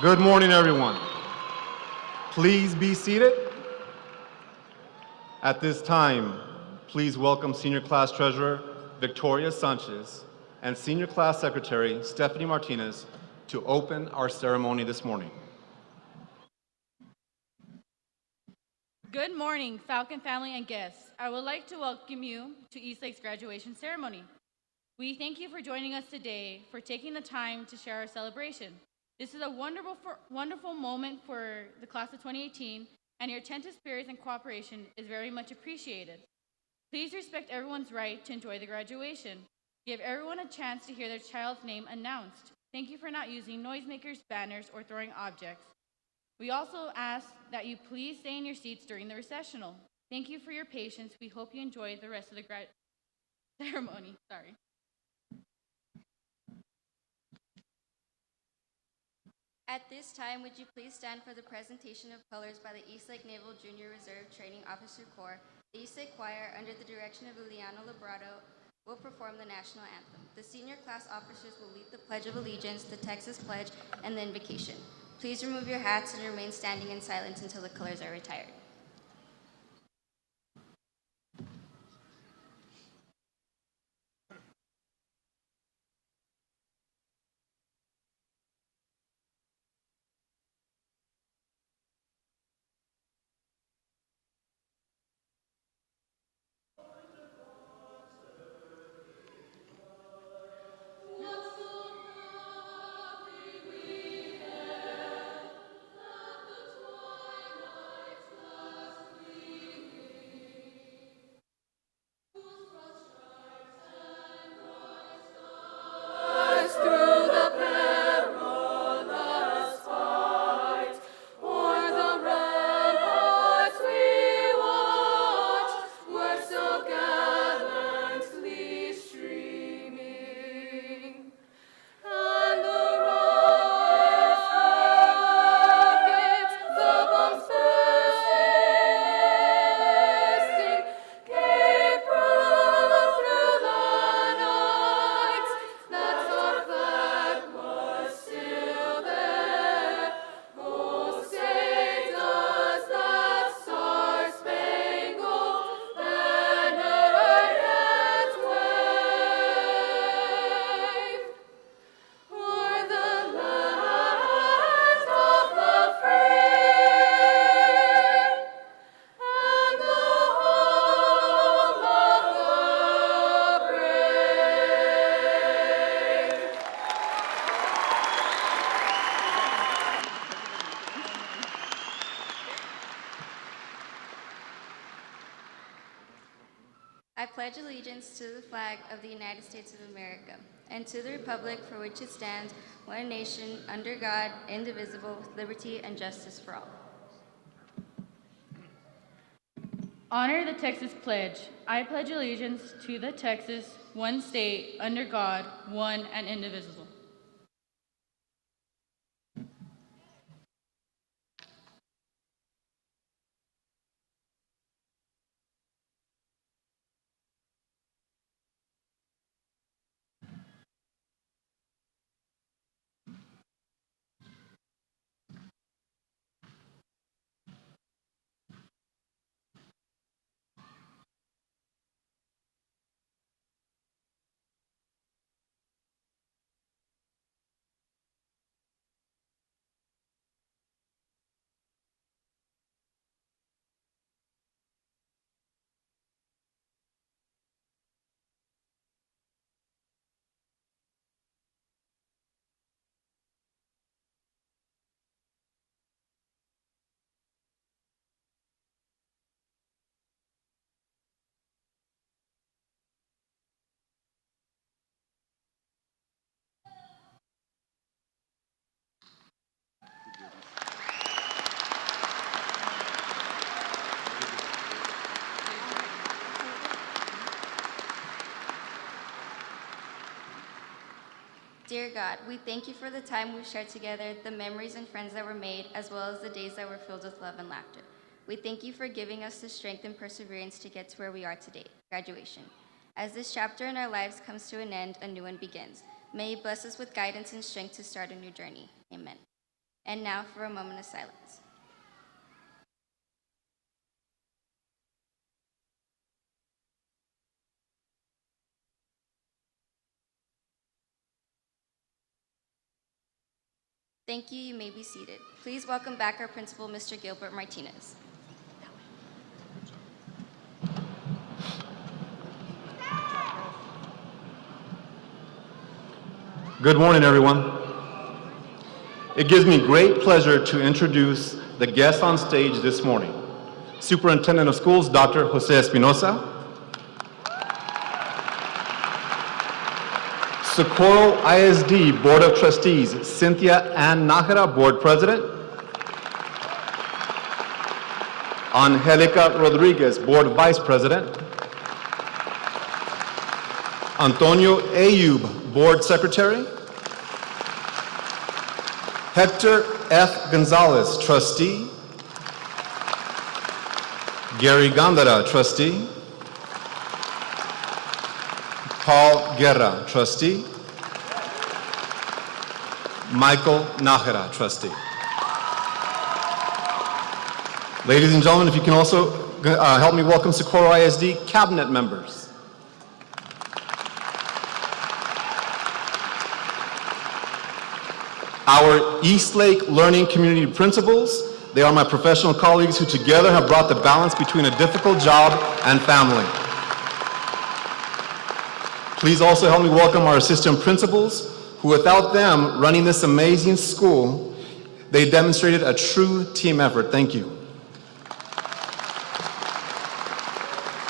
Good morning, everyone. Please be seated. At this time, please welcome Senior Class Treasurer Victoria Sanchez and Senior Class Secretary Stephanie Martinez to open our ceremony this morning. Good morning, Falcon family and guests. I would like to welcome you to Eastlake's graduation ceremony. We thank you for joining us today, for taking the time to share our celebration. This is a wonderful moment for the class of 2018, and your attentive spirits and cooperation is very much appreciated. Please respect everyone's right to enjoy the graduation. Give everyone a chance to hear their child's name announced. Thank you for not using noisemakers, banners, or throwing objects. We also ask that you please stay in your seats during the recessional. Thank you for your patience. We hope you enjoy the rest of the ceremony. At this time, would you please stand for the presentation of colors by the Eastlake Naval Junior Reserve Training Officer Corps. The Eastlake Choir, under the direction of Liliana Librado, will perform the national anthem. The senior class officers will lead the Pledge of Allegiance, the Texas Pledge, and the invocation. Please remove your hats and remain standing in silence until the colors are retired. I pledge allegiance to the flag of the United States of America and to the republic for which it stands, one nation, under God, indivisible, with liberty and justice for all. Honor the Texas Pledge. I pledge allegiance to the Texas, one state, under God, one and indivisible. Dear God, we thank you for the time we've shared together, the memories and friends that were made, as well as the days that were filled with love and laughter. We thank you for giving us the strength and perseverance to get to where we are today, graduation. As this chapter in our lives comes to an end, a new one begins. May you bless us with guidance and strength to start a new journey. Amen. And now for a moment of silence. Thank you. You may be seated. Please welcome back our principal, Mr. Gilbert Martinez. Good morning, everyone. It gives me great pleasure to introduce the guests on stage this morning. Superintendent of Schools, Dr. Jose Espinosa. Socorro ISD Board of Trustees, Cynthia Ann Nájera, Board President. Angelica Rodriguez, Board Vice President. Antonio Ayub, Board Secretary. Hector F. Gonzalez, Trustee. Gary Gandara, Trustee. Paul Guerra, Trustee. Michael Nájera, Trustee. Ladies and gentlemen, if you can also help me welcome Socorro ISD Cabinet members. Our Eastlake Learning Community principals, they are my professional colleagues who together have brought the balance between a difficult job and family. Please also help me welcome our assistant principals, who without them running this amazing school, they demonstrated a true team effort. Thank you.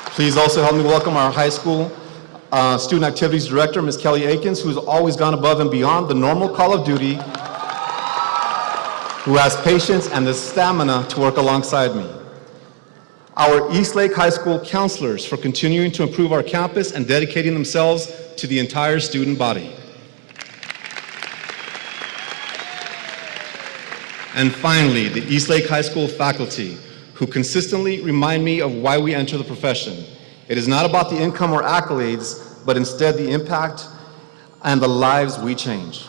Please also help me welcome our high school Student Activities Director, Ms. Kelly Akins, who's always gone above and beyond the normal call of duty, who has patience and the stamina to work alongside me. Our Eastlake High School counselors for continuing to improve our campus and dedicating themselves to the entire student body. And finally, the Eastlake High School faculty, who consistently remind me of why we enter the profession. It is not about the income or accolades, but instead the impact and the lives we change.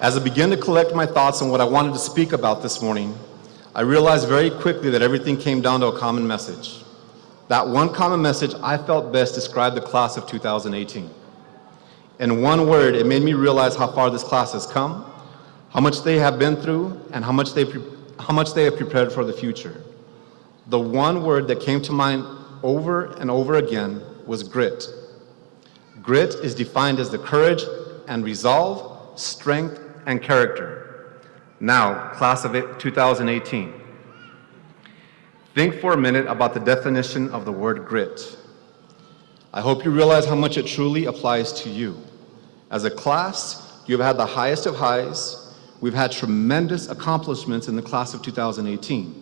As I began to collect my thoughts on what I wanted to speak about this morning, I realized very quickly that everything came down to a common message. That one common message I felt best described the class of 2018. In one word, it made me realize how far this class has come, how much they have been through, and how much they have prepared for the future. The one word that came to mind over and over again was grit. Grit is defined as the courage and resolve, strength, and character. Now, class of 2018. Think for a minute about the definition of the word grit. I hope you realize how much it truly applies to you. As a class, you've had the highest of highs. We've had tremendous accomplishments in the class of 2018.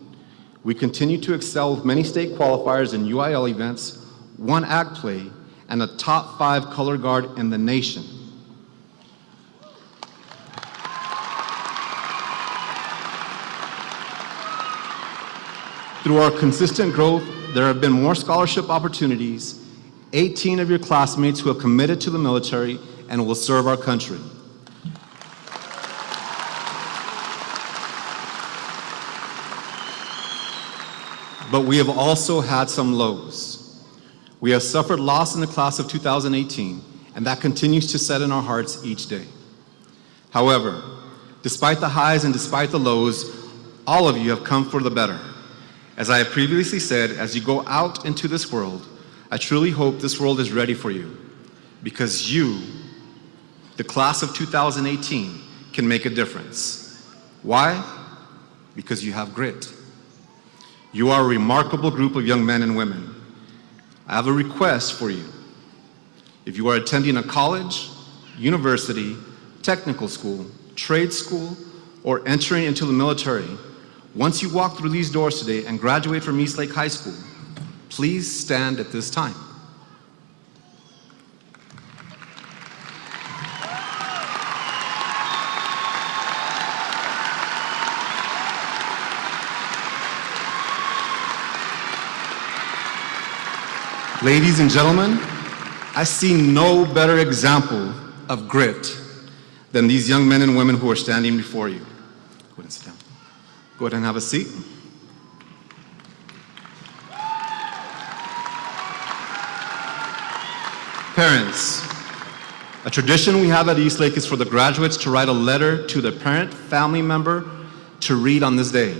We continue to excel with many state qualifiers in UIL events, one act play, and a top 5 color guard in the nation. Through our consistent growth, there have been more scholarship opportunities, 18 of your classmates who have committed to the military and will serve our country. But we have also had some lows. We have suffered loss in the class of 2018, and that continues to set in our hearts each day. However, despite the highs and despite the lows, all of you have come for the better. As I have previously said, as you go out into this world, I truly hope this world is ready for you, because you, the class of 2018, can make a difference. Why? Because you have grit. You are a remarkable group of young men and women. I have a request for you. If you are attending a college, university, technical school, trade school, or entering into the military, once you walk through these doors today and graduate from Eastlake High School, please stand at this time. Ladies and gentlemen, I see no better example of grit than these young men and women who are standing before you. Go ahead and sit down. Go ahead and have a seat. Parents, a tradition we have at Eastlake is for the graduates to write a letter to their parent, family member to read on this day.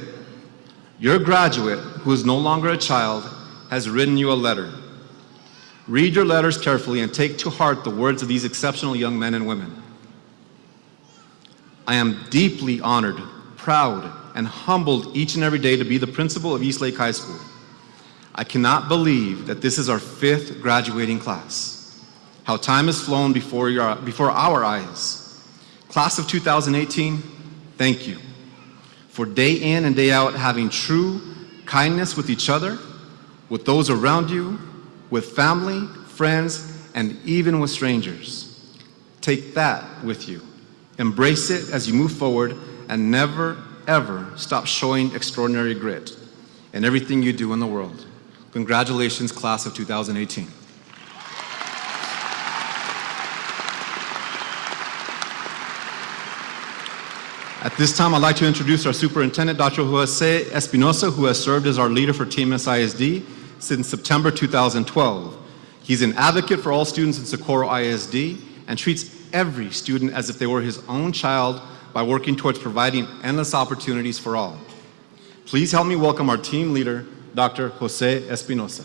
Your graduate, who is no longer a child, has written you a letter. Read your letters carefully and take to heart the words of these exceptional young men and women. I am deeply honored, proud, and humbled each and every day to be the principal of Eastlake High School. I cannot believe that this is our 5th graduating class. How time has flown before our eyes. Class of 2018, thank you for day in and day out having true kindness with each other, with those around you, with family, friends, and even with strangers. Take that with you. Embrace it as you move forward and never, ever stop showing extraordinary grit in everything you do in the world. Congratulations, class of 2018. At this time, I'd like to introduce our superintendent, Dr. Jose Espinosa, who has served as our leader for Team SISD since September 2012. He's an advocate for all students in Socorro ISD and treats every student as if they were his own child by working towards providing endless opportunities for all. Please help me welcome our team leader, Dr. Jose Espinosa.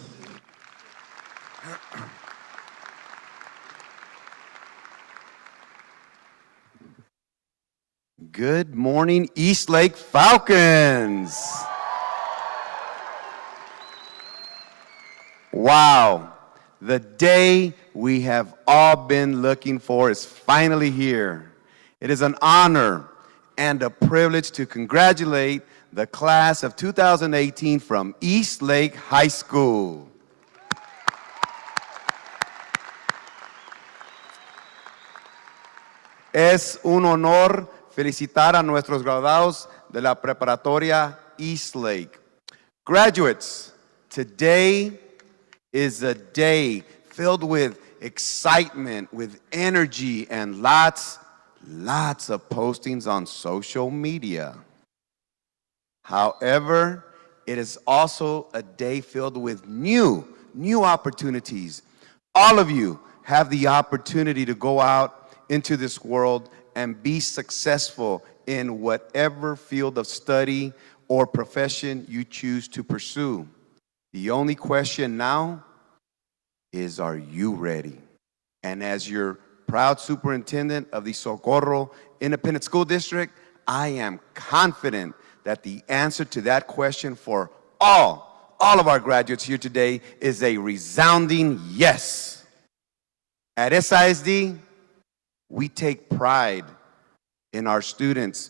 Good morning, Eastlake Falcons. Wow, the day we have all been looking for is finally here. It is an honor and a privilege to congratulate the class of 2018 from Eastlake High School. Es un honor felicitar a nuestros graduados de la preparatoria Eastlake. Graduates, today is a day filled with excitement, with energy, and lots of postings on social media. However, it is also a day filled with new opportunities. All of you have the opportunity to go out into this world and be successful in whatever field of study or profession you choose to pursue. The only question now is, are you ready? And as your proud superintendent of the Socorro Independent School District, I am confident that the answer to that question for all of our graduates here today is a resounding yes. At SISD, we take pride in our students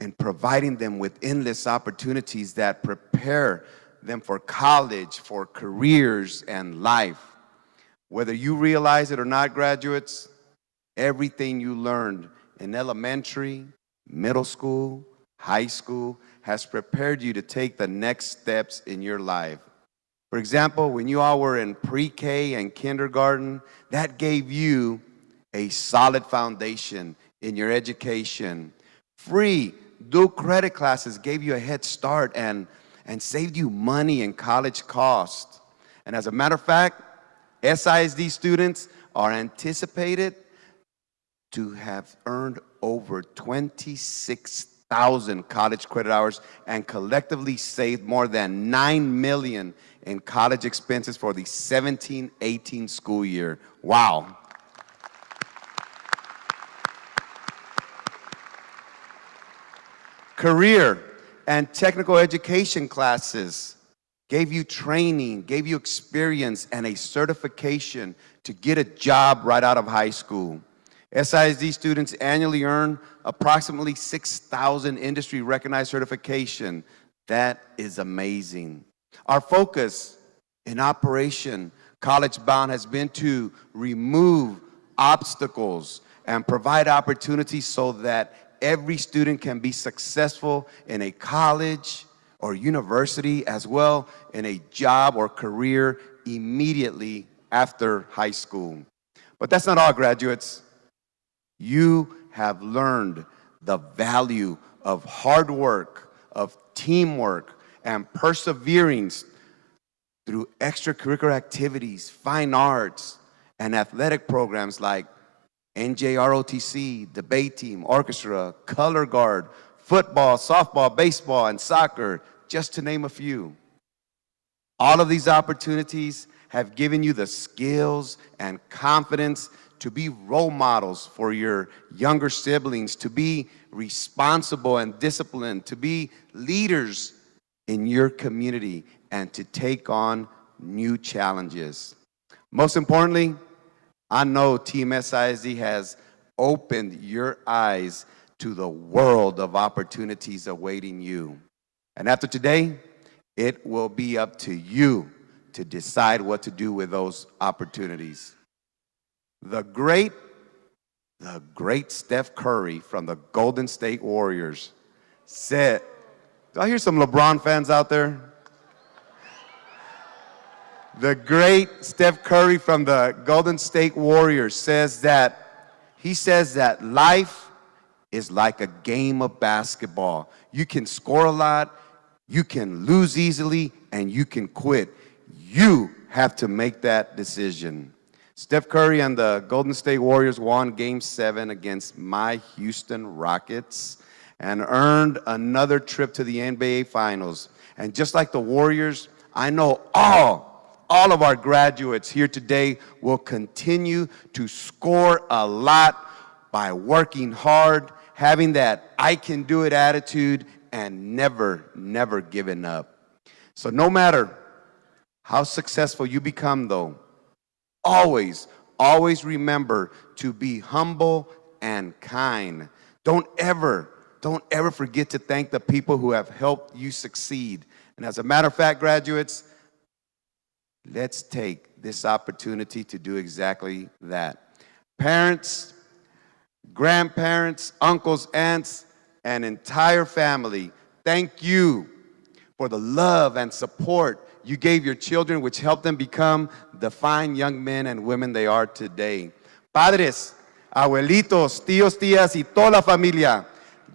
and providing them with endless opportunities that prepare them for college, for careers, and life. Whether you realize it or not, graduates, everything you learned in elementary, middle school, high school has prepared you to take the next steps in your life. For example, when you all were in pre-K and kindergarten, that gave you a solid foundation in your education. Free dual credit classes gave you a head start and saved you money in college costs. And as a matter of fact, SISD students are anticipated to have earned over 26,000 college credit hours and collectively saved more than $9 million in college expenses for the 17-18 school year. Wow. Career and technical education classes gave you training, gave you experience, and a certification to get a job right out of high school. SISD students annually earn approximately 6,000 industry-recognized certification. That is amazing. Our focus in Operation College Bound has been to remove obstacles and provide opportunities so that every student can be successful in a college or university, as well in a job or career immediately after high school. But that's not all, graduates. You have learned the value of hard work, of teamwork, and perseverance through extracurricular activities, fine arts, and athletic programs like NJROTC, debate team, orchestra, color guard, football, softball, baseball, and soccer, just to name a few. All of these opportunities have given you the skills and confidence to be role models for your younger siblings, to be responsible and disciplined, to be leaders in your community, and to take on new challenges. Most importantly, I know Team SISD has opened your eyes to the world of opportunities awaiting you. And after today, it will be up to you to decide what to do with those opportunities. The great Steph Curry from the Golden State Warriors said, do I hear some LeBron fans out there? The great Steph Curry from the Golden State Warriors says that life is like a game of basketball. You can score a lot, you can lose easily, and you can quit. You have to make that decision. Steph Curry and the Golden State Warriors won Game 7 against my Houston Rockets and earned another trip to the NBA Finals. And just like the Warriors, I know all of our graduates here today will continue to score a lot by working hard, having that I can do it attitude, and never giving up. So no matter how successful you become, though, always remember to be humble and kind. Don't ever forget to thank the people who have helped you succeed. And as a matter of fact, graduates, let's take this opportunity to do exactly that. Parents, grandparents, uncles, aunts, and entire family, thank you for the love and support you gave your children, which helped them become the fine young men and women they are today. Padres, abuelitos, tíos, tías, y toda la familia,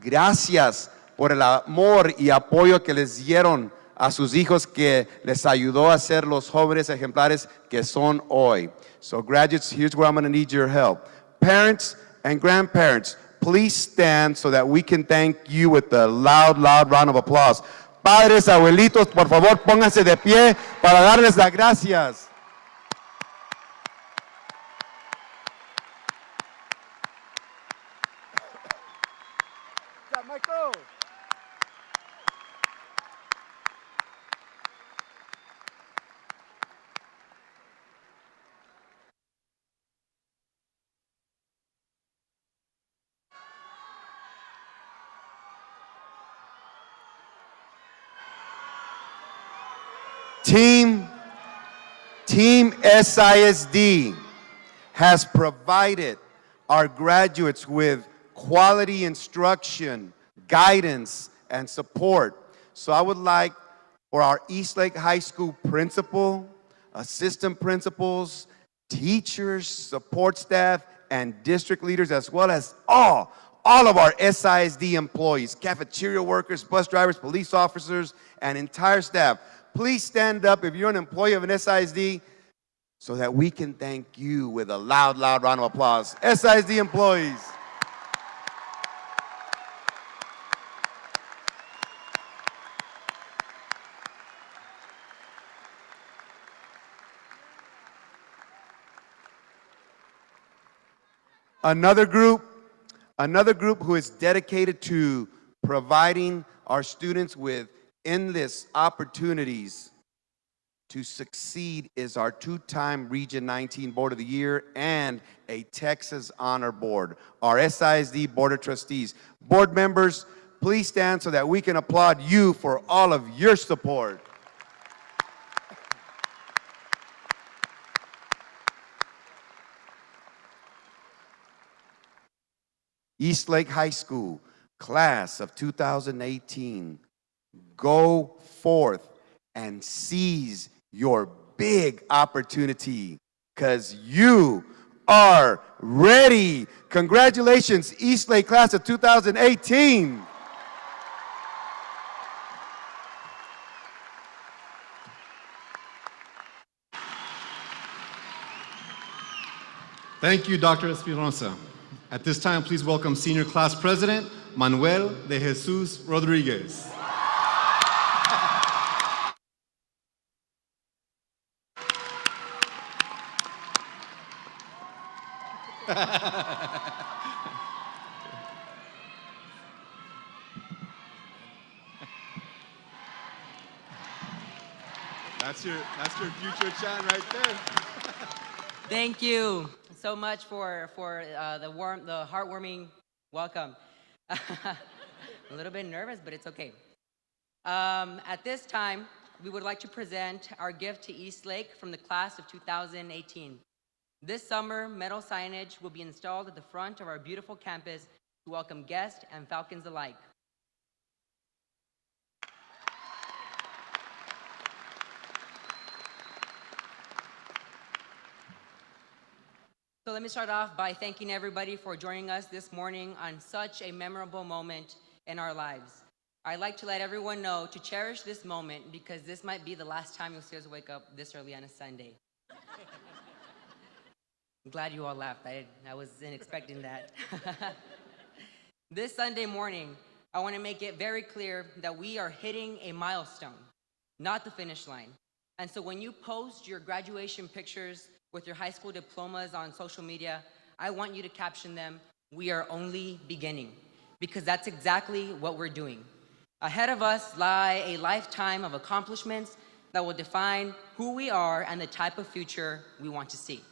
gracias por el amor y apoyo que les dieron a sus hijos, que les ayudó a ser los jóvenes ejemplares que son hoy. So graduates, here's where I'm going to need your help. Parents and grandparents, please stand so that we can thank you with a loud round of applause. Padres, abuelitos, por favor, pónganse de pie para darles las gracias. Team SISD has provided our graduates with quality instruction, guidance, and support. So I would like for our Eastlake High School principal, assistant principals, teachers, support staff, and district leaders, as well as all of our SISD employees, cafeteria workers, bus drivers, police officers, and entire staff. Please stand up if you're an employee of an SISD so that we can thank you with a loud round of applause. SISD employees. Another group who is dedicated to providing our students with endless opportunities to succeed is our two-time Region 19 Board of the Year and a Texas Honor Board, our SISD Board of Trustees. Board members, please stand so that we can applaud you for all of your support. Eastlake High School, class of 2018, go forth and seize your big opportunity. because you are ready. Congratulations, Eastlake class of 2018. Thank you, Dr. Espinosa. At this time, please welcome Senior Class President Manuel de Jesus Rodriguez. That's your future Chan right there. Thank you so much for the heartwarming welcome. A little bit nervous, but it's okay. At this time, we would like to present our gift to Eastlake from the class of 2018. This summer, metal signage will be installed at the front of our beautiful campus to welcome guests and Falcons alike. So let me start off by thanking everybody for joining us this morning on such a memorable moment in our lives. I'd like to let everyone know to cherish this moment because this might be the last time you'll see us wake up this early on a Sunday. I'm glad you all laughed. I wasn't expecting that. This Sunday morning, I want to make it very clear that we are hitting a milestone, not the finish line. And so when you post your graduation pictures with your high school diplomas on social media, I want you to caption them, "We are only beginning," because that's exactly what we're doing. Ahead of us lie a lifetime of accomplishments that will define who we are and the type of future we want to see.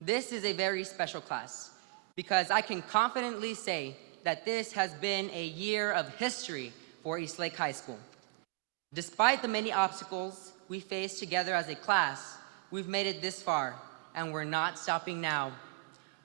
This is a very special class because I can confidently say that this has been a year of history for Eastlake High School. Despite the many obstacles we faced together as a class, we've made it this far, and we're not stopping now.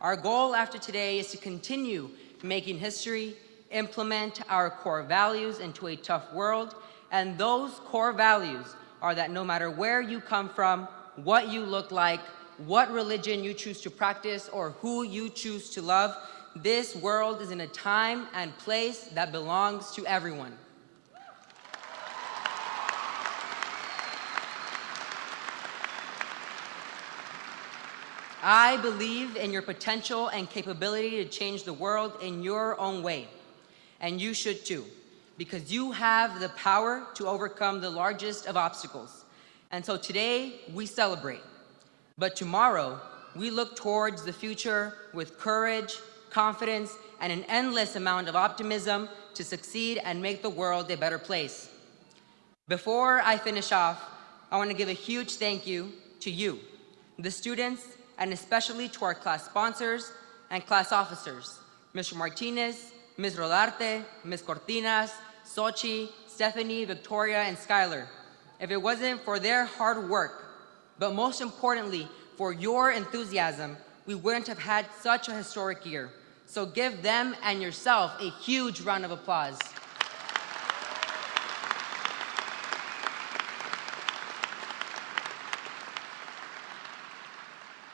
Our goal after today is to continue making history, implement our core values into a tough world, and those core values are that no matter where you come from, what you look like, what religion you choose to practice, or who you choose to love, this world is in a time and place that belongs to everyone. I believe in your potential and capability to change the world in your own way. And you should too, because you have the power to overcome the largest of obstacles. And so today, we celebrate. But tomorrow, we look towards the future with courage, confidence, and an endless amount of optimism to succeed and make the world a better place. Before I finish off, I want to give a huge thank you to you, the students, and especially to our class sponsors and class officers, Mr. Martinez, Ms. Rodarte, Ms. Cortinas, Sochi, Stephanie, Victoria, and Skylar. If it wasn't for their hard work, but most importantly, for your enthusiasm, we wouldn't have had such a historic year. So give them and yourself a huge round of applause.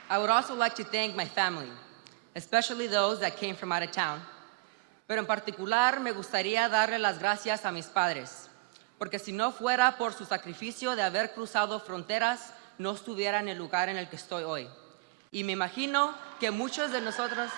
I would also like to thank my family, especially those that came from out of town. Pero en particular me gustaría darle las gracias a mis padres, porque si no fuera por su sacrificio de haber cruzado fronteras, no estuviera en el lugar en el que estoy hoy. Y me imagino que muchos de nosotros...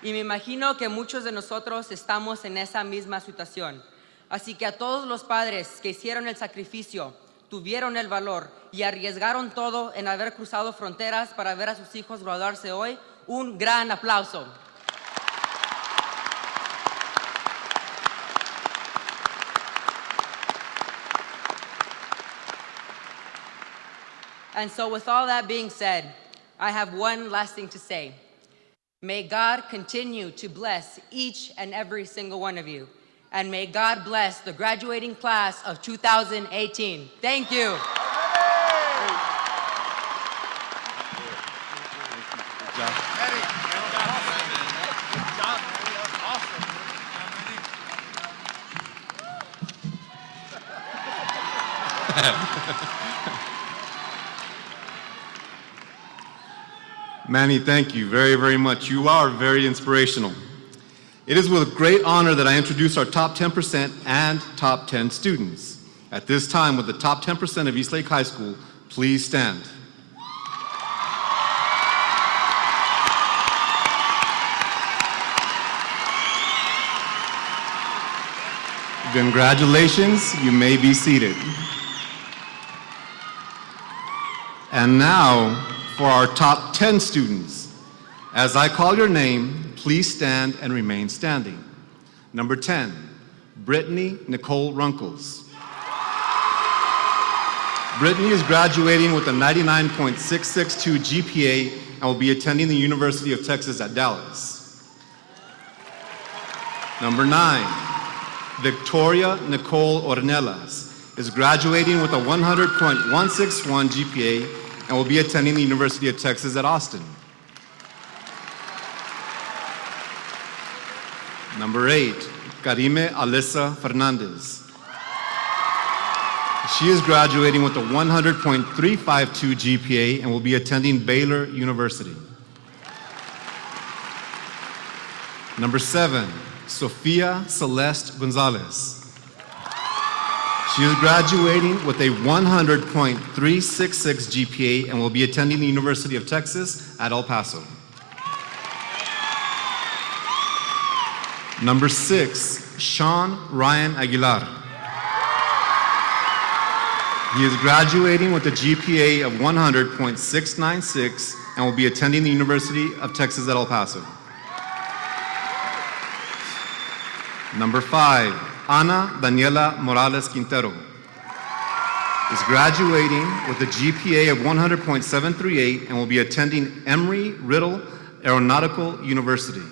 Y me imagino que muchos de nosotros estamos en esa misma situación. Así que a todos los padres que hicieron el sacrificio, tuvieron el valor y arriesgaron todo en haber cruzado fronteras para ver a sus hijos graduarse hoy, un gran aplauso. And so with all that being said, I have one last thing to say. May God continue to bless each and every single one of you. And may God bless the graduating class of 2018. Thank you. ahead. Manny, thank you very, very much. You are very inspirational. It is with great honor that I introduce our top 10% and top 10 students. At this time, with the top 10% of Eastlake High School, please stand. Congratulations, you may be seated. And now, for our top 10 students. As I call your name, please stand and remain standing. Number 10, Brittany Nicole Runkles. Brittany is graduating with a 99.662 GPA and will be attending the University of Texas at Dallas. Number 9, Victoria Nicole Ornelas is graduating with a 100.161 GPA and will be attending the University of Texas at Austin. Number 8, Karime Alyssa Fernandez. She is graduating with a 100.352 GPA and will be attending Baylor University. Number 7, Sofia Celeste Gonzalez. She is graduating with a 100.366 GPA and will be attending the University of Texas at El Paso. Number 6, Sean Ryan Aguilar. He is graduating with a GPA of 100.696 and will be attending the University of Texas at El Paso. Number 5, Ana Daniela Morales Quintero is graduating with a GPA of 100.738 and will be attending Embry-Riddle Aeronautical University.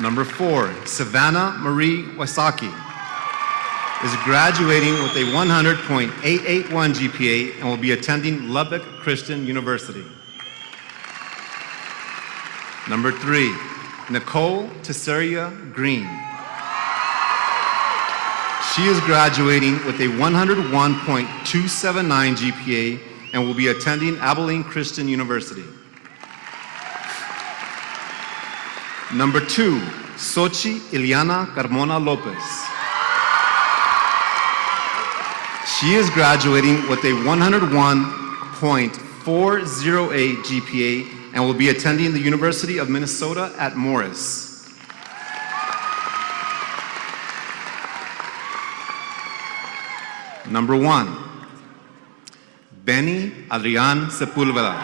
Number 4, Savannah Marie Wasaki is graduating with a 100.881 GPA and will be attending Lubbock Christian University. Number 3, Nicole Tesseria Green. She is graduating with a 101.279 GPA and will be attending Abilene Christian University. Number 2, Xochi Ileana Carmona Lopez. She is graduating with a 101.408 GPA and will be attending the University of Minnesota at Morris. Number 1, Benny Adrian Sepulveda.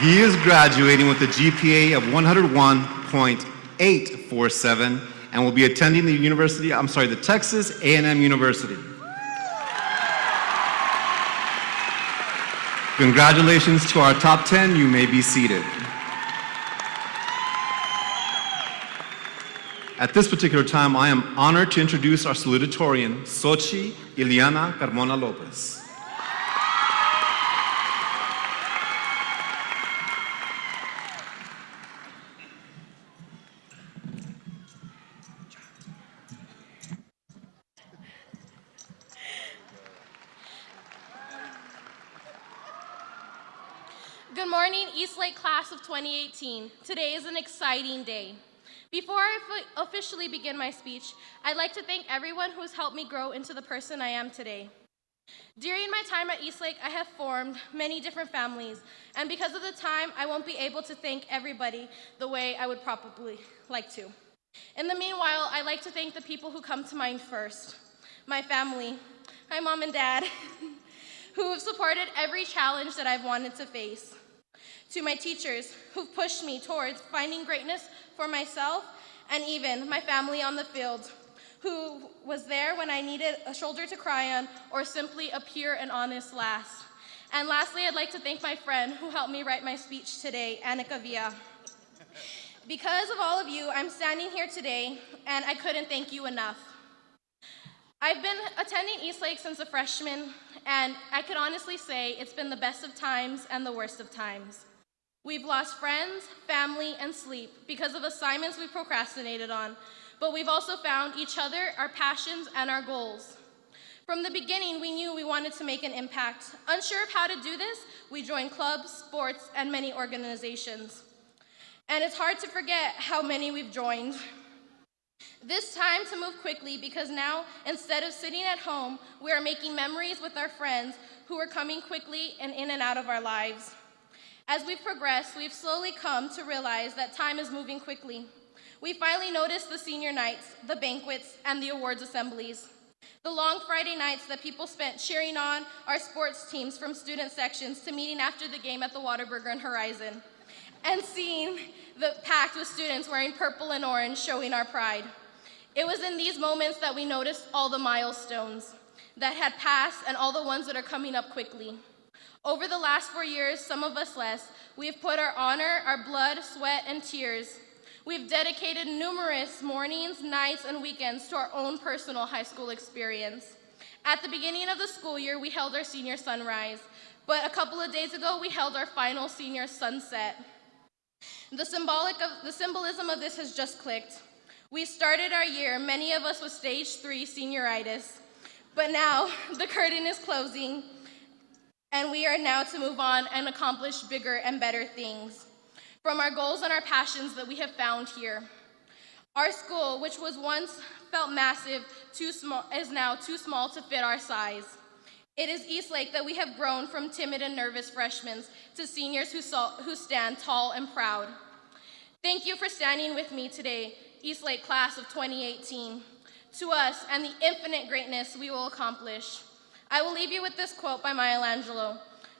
He is graduating with a GPA of 101.847 and will be attending the Texas A&M University. Congratulations to our top 10. You may be seated. At this particular time, I am honored to introduce our salutatorian, Xochi Ileana Carmona Lopez. Good morning, Eastlake class of 2018. Today is an exciting day. Before I officially begin my speech, I'd like to thank everyone who has helped me grow into the person I am today. During my time at Eastlake, I have formed many different families, and because of the time, I won't be able to thank everybody the way I would probably like to. In the meanwhile, I'd like to thank the people who come to mind first. My family, my mom and dad, who have supported every challenge that I've wanted to face. To my teachers, who've pushed me towards finding greatness for myself, and even my family on the field, who was there when I needed a shoulder to cry on or simply a pure and honest laugh. And lastly, I'd like to thank my friend who helped me write my speech today, Annika Villa. Because of all of you, I'm standing here today, and I couldn't thank you enough. I've been attending Eastlake since a freshman, and I could honestly say it's been the best of times and the worst of times. We've lost friends, family, and sleep because of assignments we procrastinated on, but we've also found each other, our passions, and our goals. From the beginning, we knew we wanted to make an impact. Unsure of how to do this, we joined clubs, sports, and many organizations. And it's hard to forget how many we've joined. This time to move quickly because now, instead of sitting at home, we are making memories with our friends who are coming quickly and in and out of our lives. As we've progressed, we've slowly come to realize that time is moving quickly. We finally noticed the senior nights, the banquets, and the awards assemblies. The long Friday nights that people spent cheering on our sports teams from student sections to meeting after the game at the Whataburger and Horizon, and seeing the packed with students wearing purple and orange showing our pride. It was in these moments that we noticed all the milestones that had passed and all the ones that are coming up quickly. Over the last 4 years, some of us less, we have put our honor, our blood, sweat, and tears. We've dedicated numerous mornings, nights, and weekends to our own personal high school experience. At the beginning of the school year, we held our senior sunrise, but a couple of days ago, we held our final senior sunset. The symbolism of this has just clicked. We started our year, many of us with stage 3 senioritis, but now the curtain is closing, and we are now to move on and accomplish bigger and better things from our goals and our passions that we have found here. Our school, which was once felt massive, is now too small to fit our size. It is Eastlake that we have grown from timid and nervous freshmen to seniors who stand tall and proud. Thank you for standing with me today, Eastlake class of 2018. To us and the infinite greatness we will accomplish. I will leave you with this quote by Maya Angelou.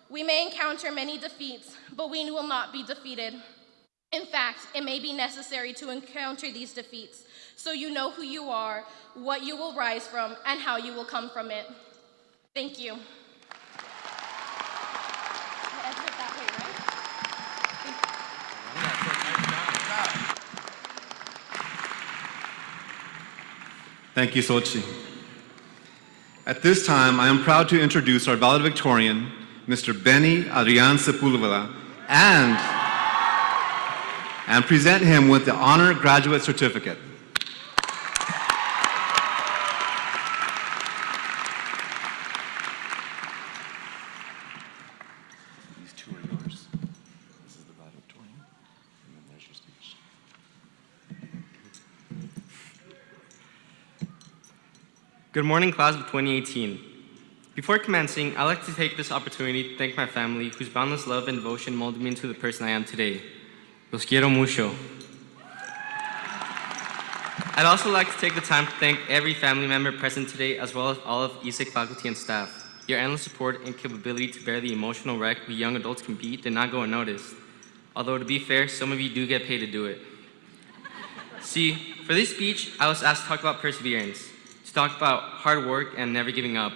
We may encounter many defeats, but we will not be defeated. In fact, it may be necessary to encounter these defeats so you know who you are, what you will rise from, and how you will come from it. Thank you. I exit that way, right? Thank you, Sochi. At this time, I am proud to introduce our valedictorian, Mr. Benny Adrian Sepulveda, and present him with the Honor Graduate Certificate. These two are yours. This is the valedictorian, and then there's your speech. Good morning, class of 2018. Before commencing, I'd like to take this opportunity to thank my family, whose boundless love and devotion molded me into the person I am today. Los quiero mucho. I'd also like to take the time to thank every family member present today, as well as all of Eastlake faculty and staff. Your endless support and capability to bear the emotional wreck we young adults can be did not go unnoticed. Although, to be fair, some of you do get paid to do it. See, for this speech, I was asked to talk about perseverance, to talk about hard work and never giving up.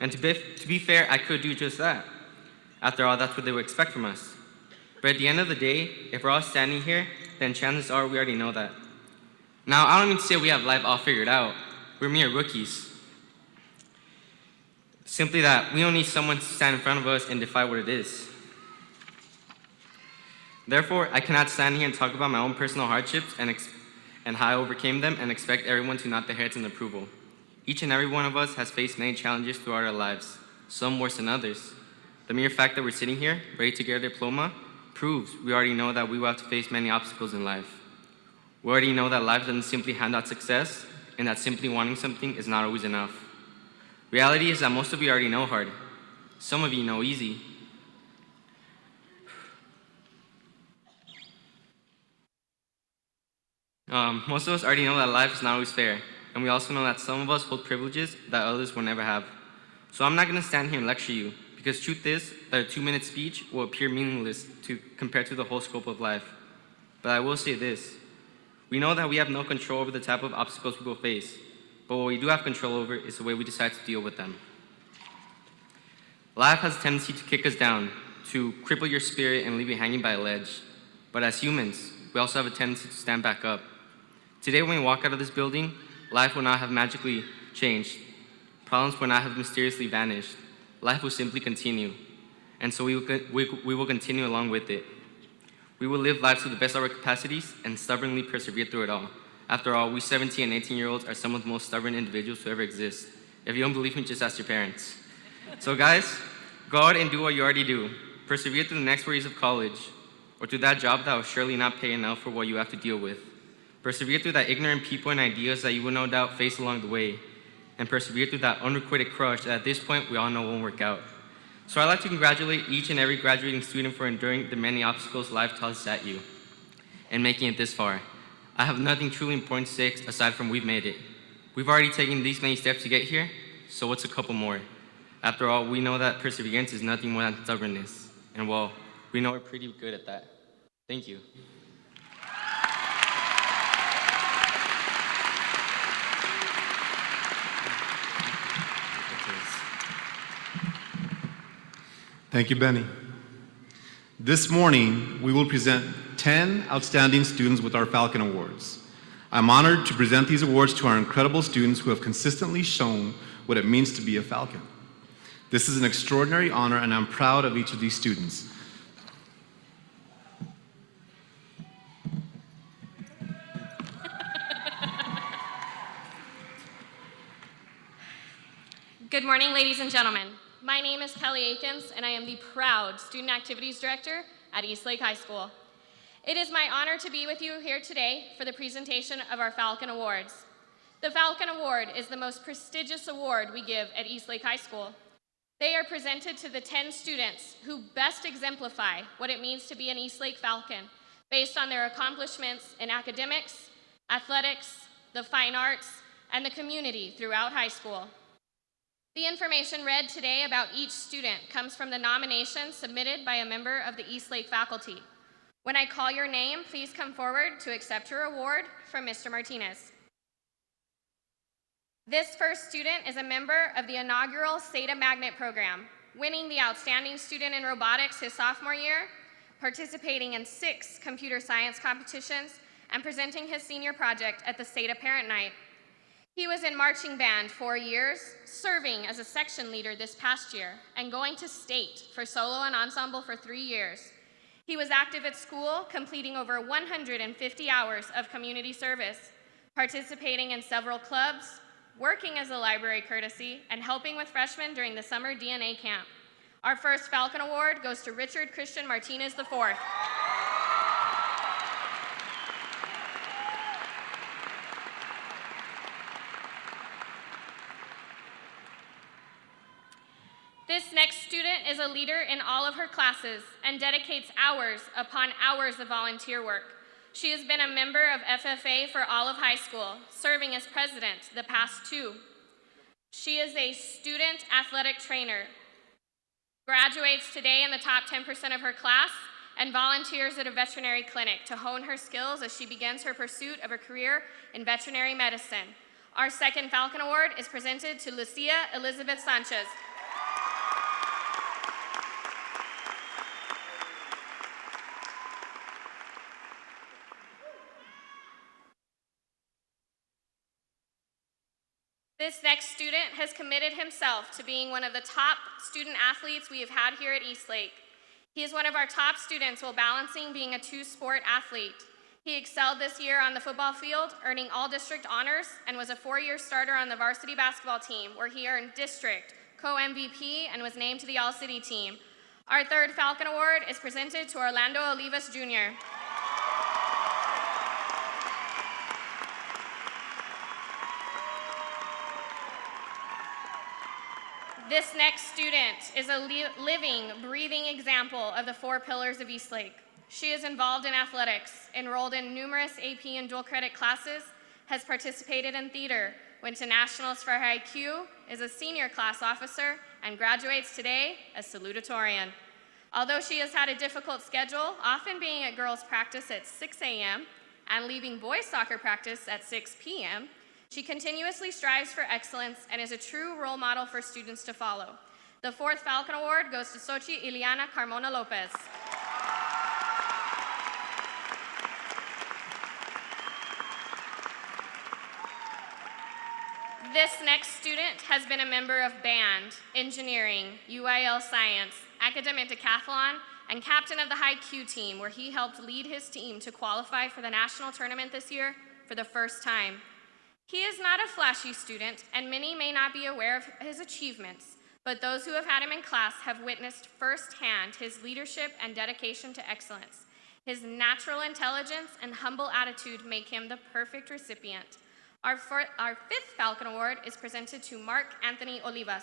And to be fair, I could do just that. After all, that's what they would expect from us. But at the end of the day, if we're all standing here, then chances are we already know that. Now, I don't mean to say we have life all figured out. We're mere rookies. Simply that we don't need someone to stand in front of us and defy what it is. Therefore, I cannot stand here and talk about my own personal hardships and how I overcame them and expect everyone to nod their heads in approval. Each and every one of us has faced many challenges throughout our lives, some worse than others. The mere fact that we're sitting here, ready to get our diploma, proves we already know that we will have to face many obstacles in life. We already know that life doesn't simply hand out success, and that simply wanting something is not always enough. Reality is that most of you already know hard. Some of you know easy. Most of us already know that life is not always fair, and we also know that some of us hold privileges that others will never have. So I'm not going to stand here and lecture you, because truth is that a 2-minute speech will appear meaningless compared to the whole scope of life. But I will say this. We know that we have no control over the type of obstacles we will face, but what we do have control over is the way we decide to deal with them. Life has a tendency to kick us down, to cripple your spirit and leave you hanging by a ledge. But as humans, we also have a tendency to stand back up. Today, when we walk out of this building, life will not have magically changed. Problems will not have mysteriously vanished. Life will simply continue. And so we will continue along with it. We will live lives to the best of our capacities and stubbornly persevere through it all. After all, we 17 and 18-year-olds are some of the most stubborn individuals who ever exist. If you don't believe me, just ask your parents. So guys, go out and do what you already do. Persevere through the next 4 years of college, or through that job that will surely not pay enough for what you have to deal with. Persevere through that ignorant people and ideas that you will no doubt face along the way. And persevere through that unrequited crush that at this point we all know won't work out. So I'd like to congratulate each and every graduating student for enduring the many obstacles life tosses at you and making it this far. I have nothing truly important to say aside from we've made it. We've already taken these many steps to get here, so what's a couple more? After all, we know that perseverance is nothing more than stubbornness. And well, we know we're pretty good at that. Thank you. Thank you, Benny. This morning, we will present 10 outstanding students with our Falcon Awards. I'm honored to present these awards to our incredible students who have consistently shown what it means to be a Falcon. This is an extraordinary honor, and I'm proud of each of these students. Good morning, ladies and gentlemen. My name is Kelly Akins, and I am the proud Student Activities Director at Eastlake High School. It is my honor to be with you here today for the presentation of our Falcon Awards. The Falcon Award is the most prestigious award we give at Eastlake High School. They are presented to the 10 students who best exemplify what it means to be an Eastlake Falcon based on their accomplishments in academics, athletics, the fine arts, and the community throughout high school. The information read today about each student comes from the nomination submitted by a member of the Eastlake faculty. When I call your name, please come forward to accept your award from Mr. Martinez. This first student is a member of the inaugural SETA Magnet program, winning the Outstanding Student in Robotics his sophomore year, participating in 6 computer science competitions, and presenting his senior project at the SETA Parent Night. He was in marching band 4 years, serving as a section leader this past year, and going to state for solo and ensemble for 3 years. He was active at school, completing over 150 hours of community service, participating in several clubs, working as a library courtesy, and helping with freshmen during the summer DNA camp. Our first Falcon Award goes to Richard Christian Martinez IV. This next student is a leader in all of her classes and dedicates hours upon hours of volunteer work. She has been a member of FFA for all of high school, serving as president the past 2. She is a student athletic trainer, graduates today in the top 10% of her class, and volunteers at a veterinary clinic to hone her skills as she begins her pursuit of a career in veterinary medicine. Our second Falcon Award is presented to Lucia Elizabeth Sanchez. This next student has committed himself to being one of the top student athletes we have had here at Eastlake. He is one of our top students while balancing being a 2-sport athlete. He excelled this year on the football field, earning all district honors, and was a 4-year starter on the varsity basketball team, where he earned district co-MVP and was named to the All-City team. Our third Falcon Award is presented to Orlando Olivas Jr. This next student is a living, breathing example of the 4 pillars of Eastlake. She is involved in athletics, enrolled in numerous AP and dual credit classes, has participated in theater, went to nationals for her IQ, is a senior class officer, and graduates today as salutatorian. Although she has had a difficult schedule, often being at girls' practice at 6 a.m. and leaving boys' soccer practice at 6 p.m., she continuously strives for excellence and is a true role model for students to follow. The 4th Falcon Award goes to Xochi Ileana Carmona Lopez. This next student has been a member of band, engineering, UIL science, academic decathlon, and captain of the high Q team, where he helped lead his team to qualify for the national tournament this year for the first time. He is not a flashy student, and many may not be aware of his achievements, but those who have had him in class have witnessed firsthand his leadership and dedication to excellence. His natural intelligence and humble attitude make him the perfect recipient. Our fifth Falcon Award is presented to Mark Anthony Olivas.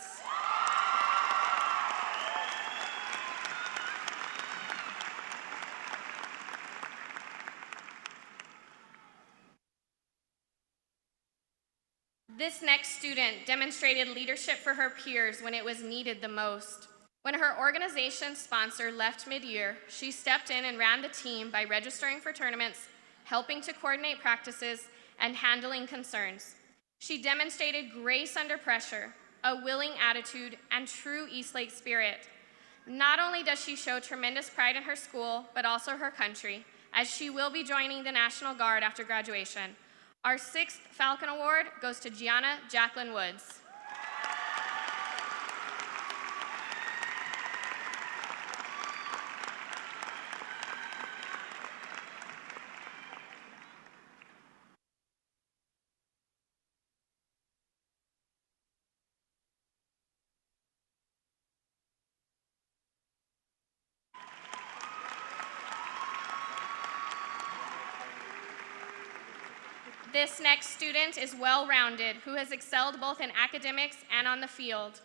This next student demonstrated leadership for her peers when it was needed the most. When her organization's sponsor left mid-year, she stepped in and ran the team by registering for tournaments, helping to coordinate practices, and handling concerns. She demonstrated grace under pressure, a willing attitude, and true Eastlake spirit. Not only does she show tremendous pride in her school, but also her country, as she will be joining the National Guard after graduation. Our sixth Falcon Award goes to Gianna Jacqueline Woods. This next student is well-rounded, who has excelled both in academics and on the field.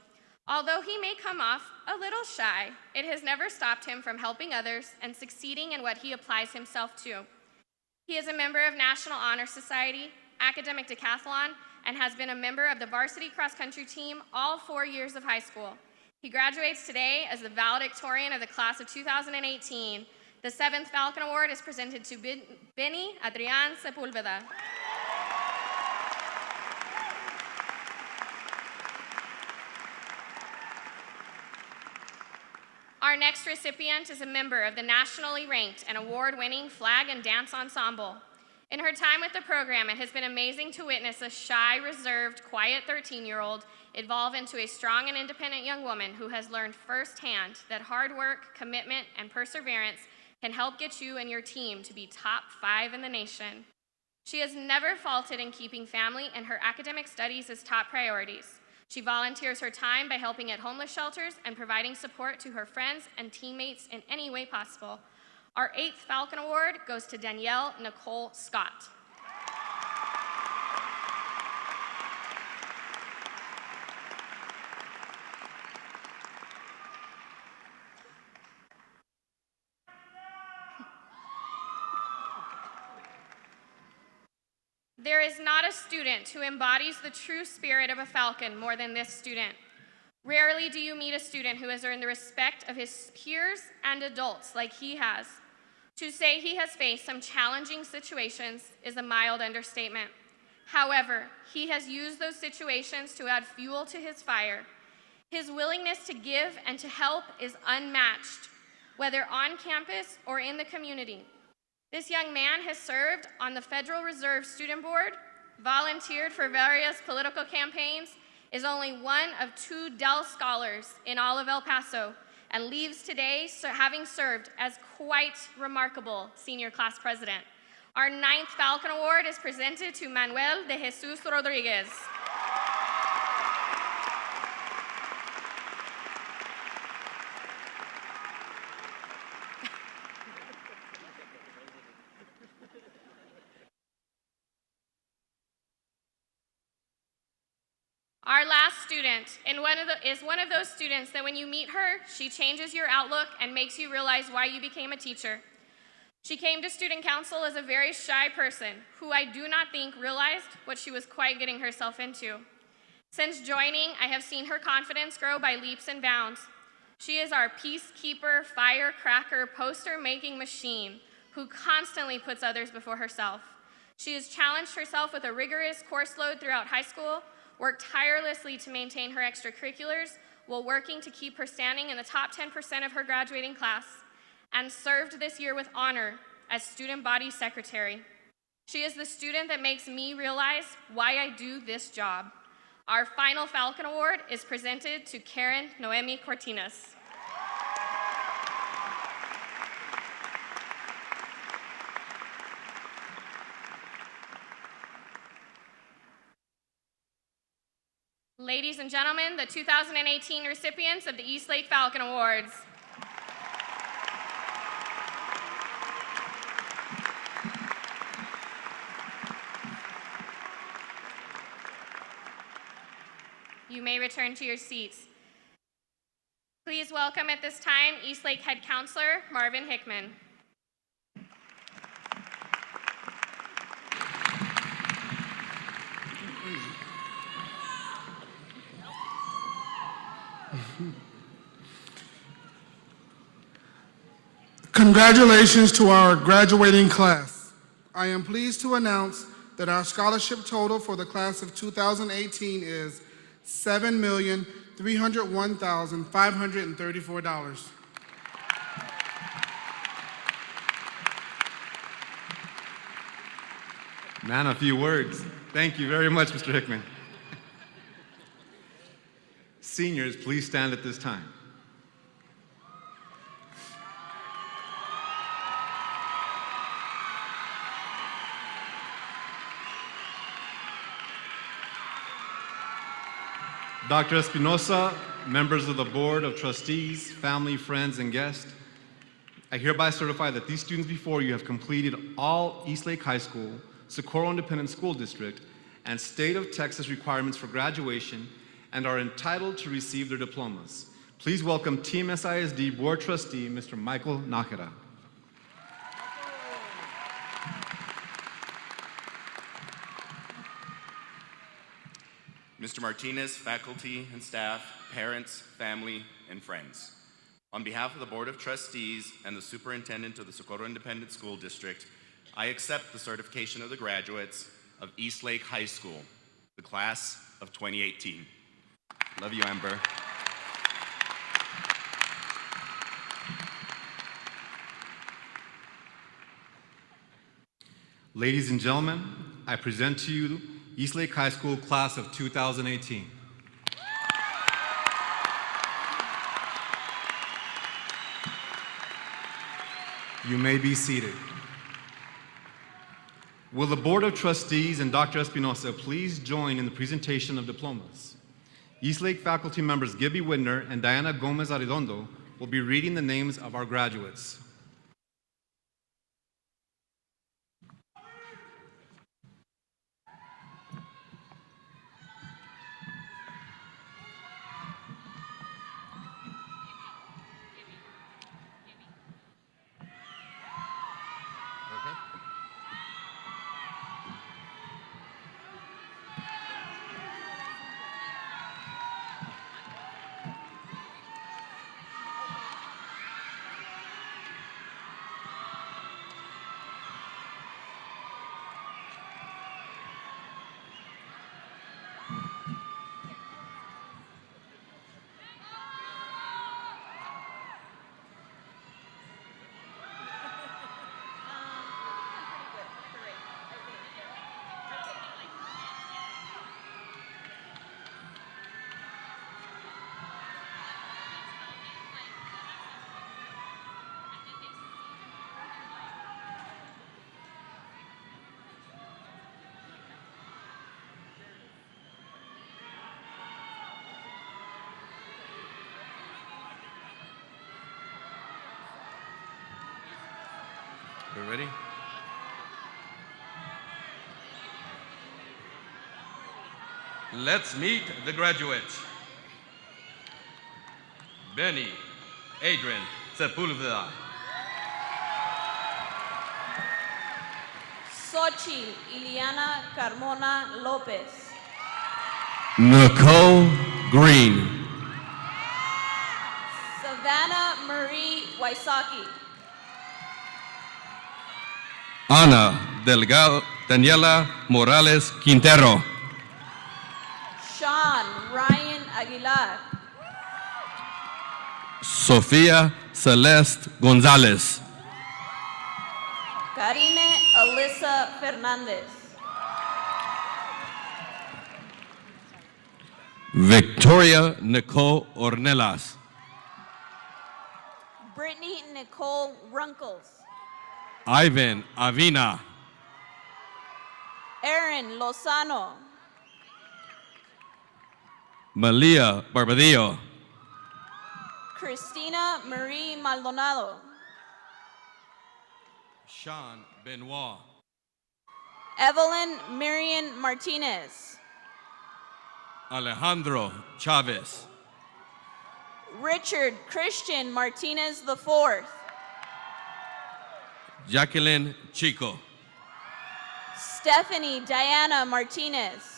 Although he may come off a little shy, it has never stopped him from helping others and succeeding in what he applies himself to. He is a member of National Honor Society, academic decathlon, and has been a member of the varsity cross-country team all 4 years of high school. He graduates today as the valedictorian of the class of 2018. The seventh Falcon Award is presented to Benny Adrián Sepúlveda. Our next recipient is a member of the nationally ranked and award-winning Flag and Dance Ensemble. In her time with the program, it has been amazing to witness a shy, reserved, quiet 13-year-old evolve into a strong and independent young woman who has learned firsthand that hard work, commitment, and perseverance can help get you and your team to be top 5 in the nation. She has never faltered in keeping family and her academic studies as top priorities. She volunteers her time by helping at homeless shelters and providing support to her friends and teammates in any way possible. Our 8th Falcon Award goes to Danielle Nicole Scott. There is not a student who embodies the true spirit of a Falcon more than this student. Rarely do you meet a student who has earned the respect of his peers and adults like he has. To say he has faced some challenging situations is a mild understatement. However, he has used those situations to add fuel to his fire. His willingness to give and to help is unmatched, whether on campus or in the community. This young man has served on the Federal Reserve Student Board, volunteered for various political campaigns, is only one of 2 Dell Scholars in all of El Paso, and leaves today having served as quite remarkable senior class president. Our 9th Falcon Award is presented to Manuel de Jesus Rodriguez. Our last student is one of those students that when you meet her, she changes your outlook and makes you realize why you became a teacher. She came to student council as a very shy person who I do not think realized what she was quite getting herself into. Since joining, I have seen her confidence grow by leaps and bounds. She is our peacekeeper, firecracker, poster-making machine who constantly puts others before herself. She has challenged herself with a rigorous course load throughout high school, worked tirelessly to maintain her extracurriculars while working to keep her standing in the top 10% of her graduating class, and served this year with honor as student body secretary. She is the student that makes me realize why I do this job. Our final Falcon Award is presented to Karen Noemi Cortinas. Ladies and gentlemen, the 2018 recipients of the Eastlake Falcon Awards. You may return to your seats. Please welcome at this time Eastlake Head Counselor Marvin Hickman. Congratulations to our graduating class. I am pleased to announce that our scholarship total for the class of 2018 is $7,301,534. Man, a few words. Thank you very much, Mr. Hickman. Seniors, please stand at this time. Dr. Espinosa, members of the Board of Trustees, family, friends, and guests, I hereby certify that these students before you have completed all Eastlake High School, Socorro Independent School District, and State of Texas requirements for graduation and are entitled to receive their diplomas. Please welcome Team SISD Board Trustee, Mr. Michael Nájera. Mr. Martinez, faculty and staff, parents, family, and friends. On behalf of the Board of Trustees and the Superintendent of the Socorro Independent School District, I accept the certification of the graduates of Eastlake High School, the class of 2018. Love you, Amber. Ladies and gentlemen, I present to you Eastlake High School class of 2018. You may be seated. Will the Board of Trustees and Dr. Espinosa please join in the presentation of diplomas? Eastlake faculty members Gibby Widner and Diana Gomez Arredondo will be reading the names of our graduates. You ready? Let's meet the graduates. Benny Adrian Sepulveda. Xochitl Iliana Carmona Lopez. Nicole Green. Savannah Marie Waisaki. Ana Delgado Daniela Morales Quintero. Sean Ryan Aguilar. Sofia Celeste Gonzalez. Karine Alyssa Fernandez. Victoria Nicole Ornelas. Brittany Nicole Runkles. Ivan Avina. Aaron Lozano. Malia Barbadillo. Christina Marie Maldonado. Sean Benoit. Evelyn Marion Martinez. Alejandro Chavez. Richard Christian Martinez IV. Jacqueline Chico. Stephanie Diana Martinez.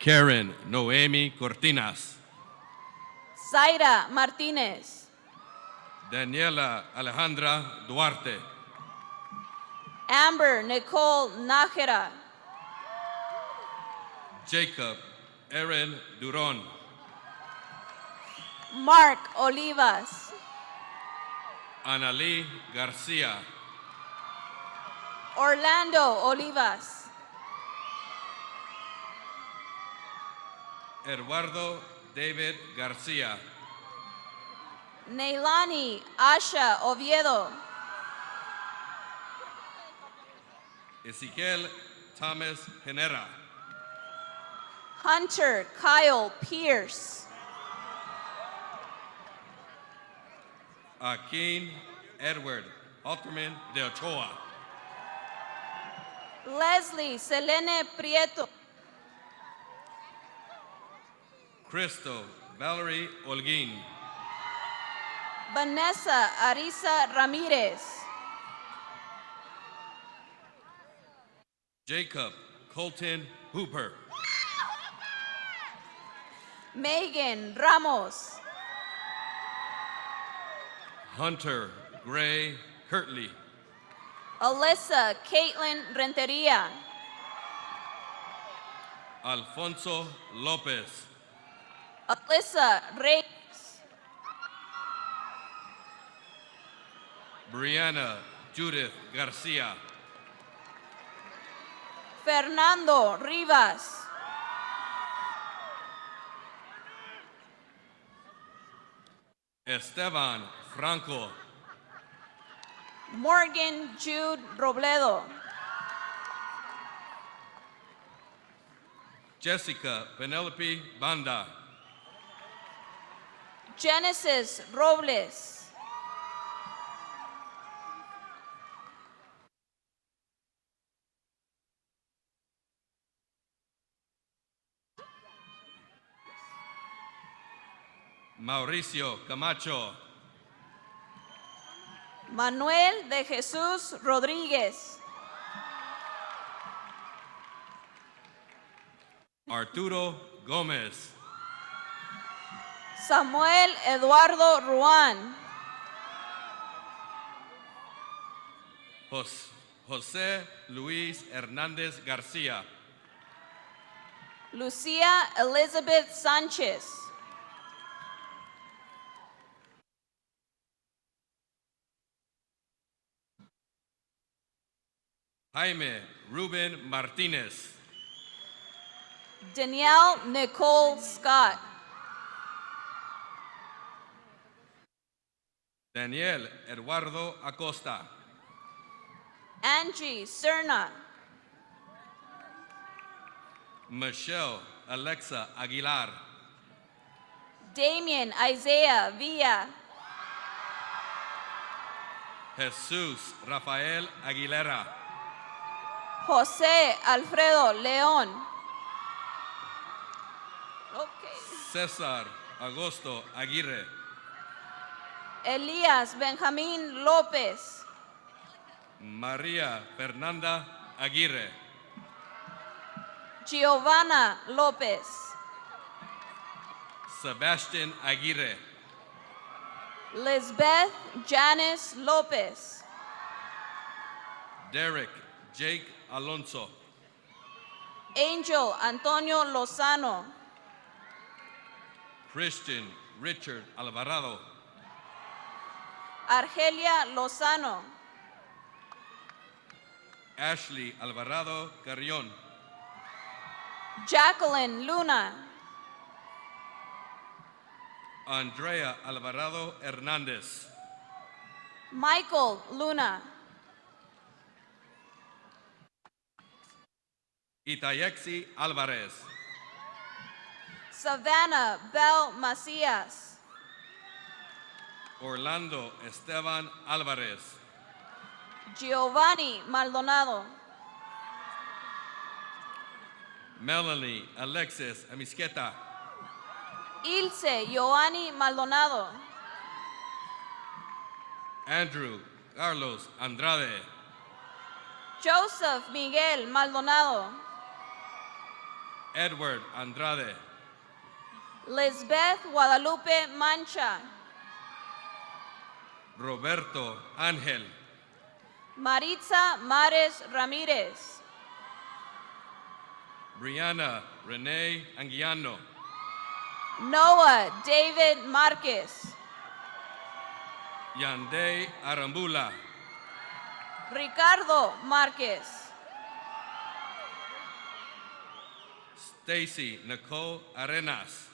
Karen Noemi Cortinas. Zaira Martinez. Daniela Alejandra Duarte. Amber Nicole Nájera. Jacob Aaron Duron. Mark Olivas. Analí Garcia. Orlando Olivas. Eduardo David Garcia. Neilani Asha Oviedo. Ezequiel Thomas Genera. Hunter Kyle Pierce. Akin Edward Alterman de Ochoa. Leslie Selene Prieto. Cristo Valerie Holguin. Vanessa Arisa Ramirez. Jacob Colton Hooper. Megan Ramos. Hunter Gray Kirtley. Alyssa Caitlin Renteria. Alfonso Lopez. Alyssa Reyes. Brianna Judith Garcia. Fernando Rivas. Esteban Franco. Morgan Jude Robledo. Jessica Penelope Banda. Genesis Robles. Mauricio Camacho. Manuel de Jesús Rodríguez. Arturo Gomez. Samuel Eduardo Ruán. José Luis Hernández García. Lucia Elizabeth Sánchez. Jaime Ruben Martínez. Danielle Nicole Scott. Daniel Eduardo Acosta. Angie Serna. Michelle Alexa Aguilar. Damien Isaiah Villa. Jesus Rafael Aguilera. José Alfredo León. César Augusto Aguirre. Elías Benjamín López. María Fernanda Aguirre. Giovanna López. Sebastian Aguirre. Lisbeth Janice López. Derek Jake Alonso. Angel Antonio Lozano. Christian Richard Alvarado. Argelia Lozano. Ashley Alvarado Carrion. Jacqueline Luna. Andrea Alvarado Hernández. Michael Luna. Itayexi Alvarez. Savannah Bell Macias. Orlando Esteban Alvarez. Giovanni Maldonado. Melanie Alexis Amisqueta. Ilse Joanny Maldonado. Andrew Carlos Andrade. Joseph Miguel Maldonado. Edward Andrade. Lisbeth Guadalupe Mancha. Roberto Ángel. Maritza Mares Ramirez. Brianna Renee Anguiano. Noah David Marquez. Yandé Arambula. Ricardo Marquez. Stacy Nicole Arenas.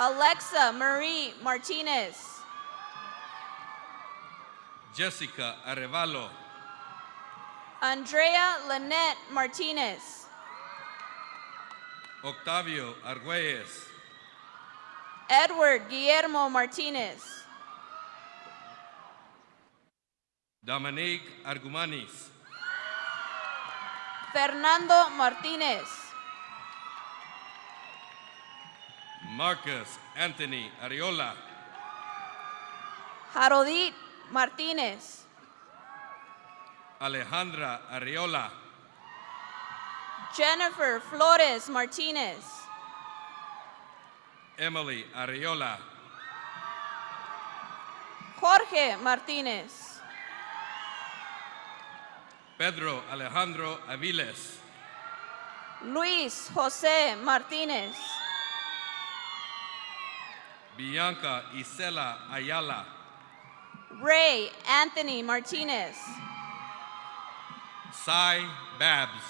Alexa Marie Martinez. Jessica Arevalo. Andrea Lynette Martinez. Octavio Argüelles. Edward Guillermo Martinez. Dominique Argumanis. Fernando Martinez. Marcus Anthony Ariola. Harodit Martinez. Alejandra Ariola. Jennifer Flores Martinez. Emily Ariola. Jorge Martinez. Pedro Alejandro Aviles. Luis José Martinez. Bianca Isela Ayala. Ray Anthony Martinez. Cy Babs.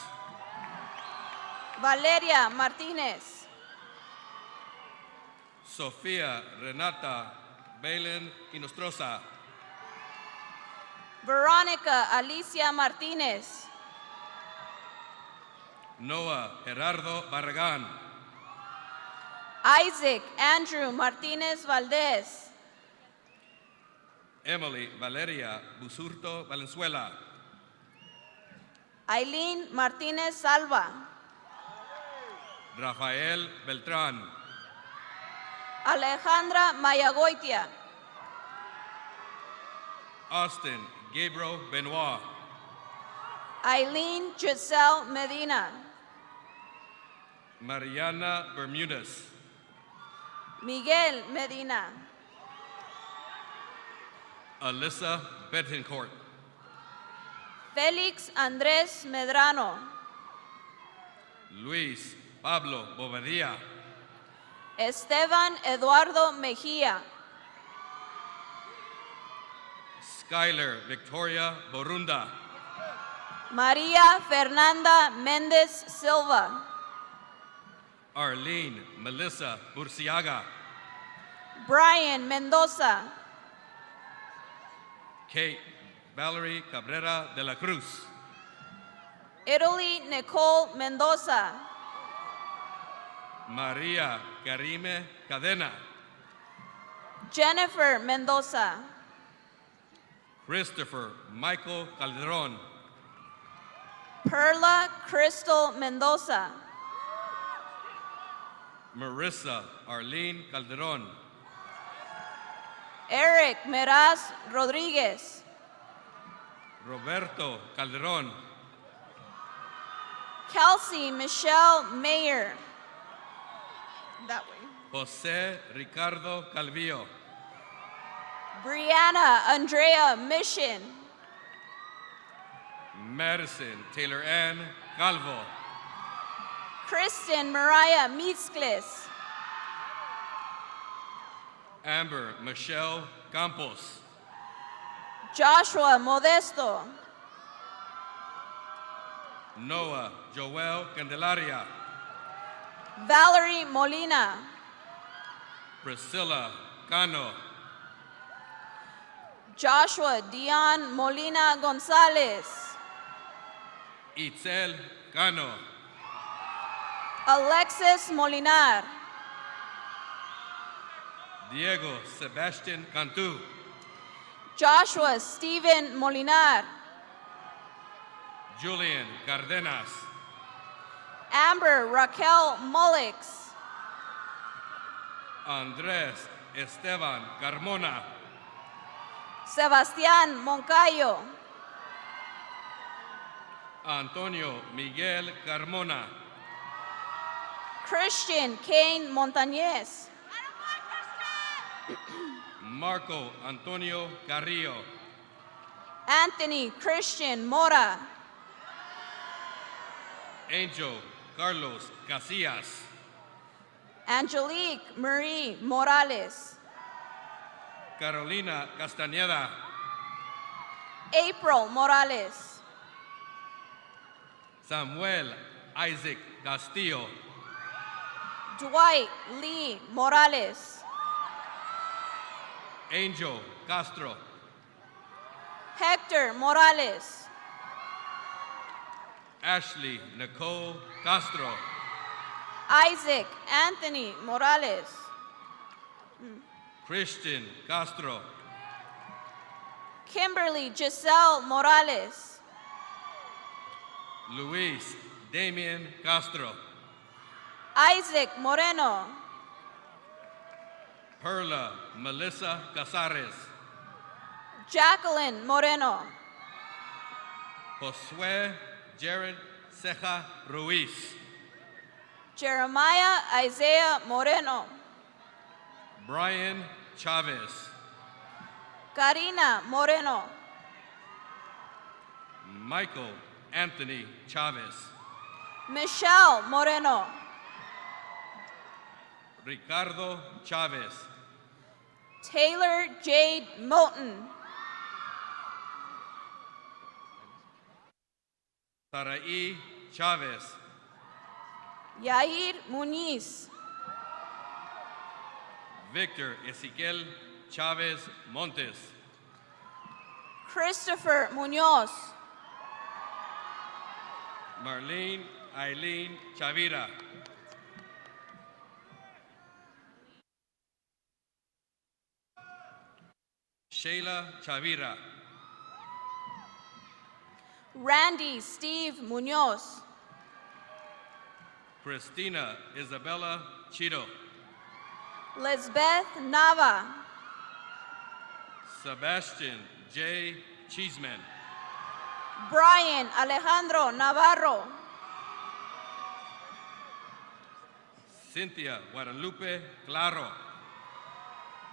Valeria Martinez. Sofía Renata Belen Inostroza. Veronica Alicia Martinez. Noah Gerardo Barragán. Isaac Andrew Martinez Valdez. Emily Valeria Busurto Valenzuela. Aileen Martinez Salva. Rafael Beltrán. Alejandra Mayagoitia. Austin Gabriel Benoit. Eileen Giselle Medina. Mariana Bermudez. Miguel Medina. Alyssa Betancourt. Félix Andrés Medrano. Luis Pablo Bobadilla. Esteban Eduardo Mejía. Skylar Victoria Borunda. María Fernanda Méndez Silva. Arlene Melissa Burciaga. Brian Mendoza. Kate Valerie Cabrera de la Cruz. Italy Nicole Mendoza. Maria Karime Cadena. Jennifer Mendoza. Christopher Michael Calderon. Perla Crystal Mendoza. Marissa Arlene Calderon. Eric Meraz Rodriguez. Roberto Calderon. Kelsey Michelle Mayer. That way. Jose Ricardo Calvillo. Brianna Andrea Mission. Madison Taylor Ann Calvo. Kristen Mariah Mitzklis. Amber Michelle Campos. Joshua Modesto. Noah Joel Candelaria. Valerie Molina. Priscilla Cano. Joshua Dion Molina Gonzalez. Itzel Cano. Alexis Molinar. Diego Sebastian Cantu. Joshua Stephen Molinar. Julian Cardenas. Amber Raquel Mullix. Andres Esteban Carmona. Sebastián Moncayo. Antonio Miguel Carmona. Christian Kane Montañez. Marco Antonio Carrillo. Anthony Christian Mora. Angel Carlos Casillas. Angelique Marie Morales. Carolina Castañeda. April Morales. Samuel Isaac Castillo. Dwight Lee Morales. Angel Castro. Hector Morales. Ashley Nicole Castro. Isaac Anthony Morales. Christian Castro. Kimberly Giselle Morales. Luis Damian Castro. Isaac Moreno. Perla Melissa Casares. Jacqueline Moreno. Josue Jared Ceja Ruiz. Jeremiah Isaiah Moreno. Brian Chavez. Karina Moreno. Michael Anthony Chavez. Michelle Moreno. Ricardo Chavez. Taylor Jade Moten. Sarai Chavez. Yair Muniz. Victor Ezequiel Chavez Montes. Christopher Munoz. Marlene Eileen Chavira. Sheila Chavira. Randy Steve Munoz. Christina Isabella Chito. Lisbeth Nava. Sebastian J. Cheeseman. Brian Alejandro Navarro. Cynthia Guadalupe Claro.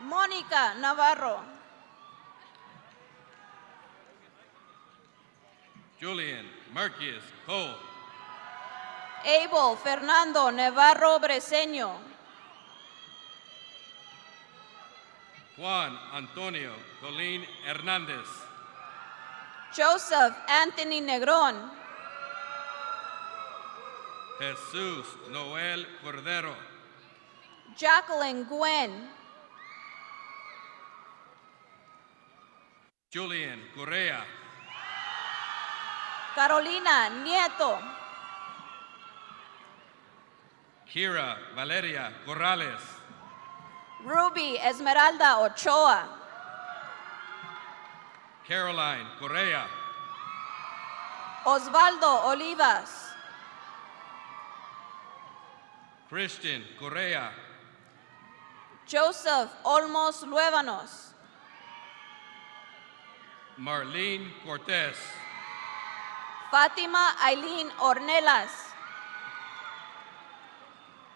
Mónica Navarro. Julian Marquez Cole. Abel Fernando Navarro Breseño. Juan Antonio Colín Hernández. Joseph Anthony Negron. Jesus Noel Cordero. Jacqueline Gwen. Julian Correa. Carolina Nieto. Kira Valeria Corrales. Ruby Esmeralda Ochoa. Caroline Correa. Osvaldo Olivas. Christian Correa. Joseph Olmos Luévanos. Marlene Cortez. Fátima Aileen Ornelas.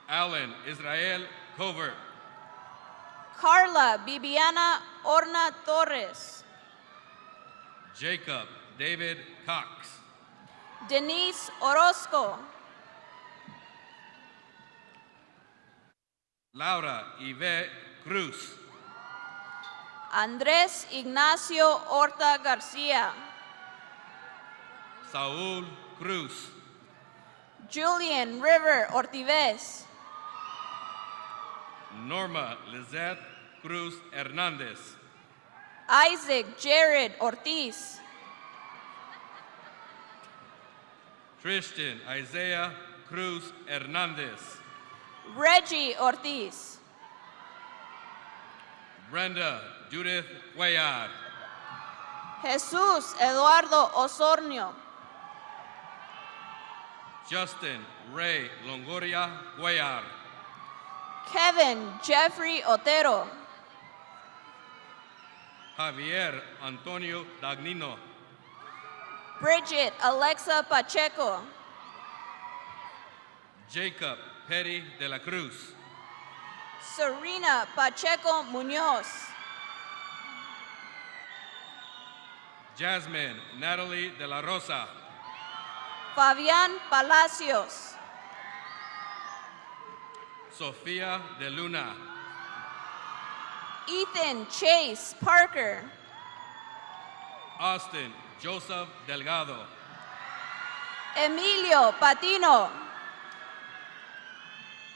Alan Israel Covert. Carla Viviana Orna Torres. Jacob David Cox. Denise Orozco. Laura Yvette Cruz. Andrés Ignacio Horta García. Saúl Cruz. Julian River Ortives. Norma Lizette Cruz Hernandez. Isaac Jared Ortiz. Christian Isaiah Cruz Hernandez. Reggie Ortiz. Brenda Judith Cuellar. Jesus Eduardo Osornio. Justin Ray Longoria Cuellar. Kevin Jeffrey Otero. Javier Antonio Dagnino. Bridget Alexa Pacheco. Jacob Petty de la Cruz. Serena Pacheco Munoz. Jasmine Natalie de la Rosa. Fabián Palacios. Sofía de Luna. Ethan Chase Parker. Austin Joseph Delgado. Emilio Patino.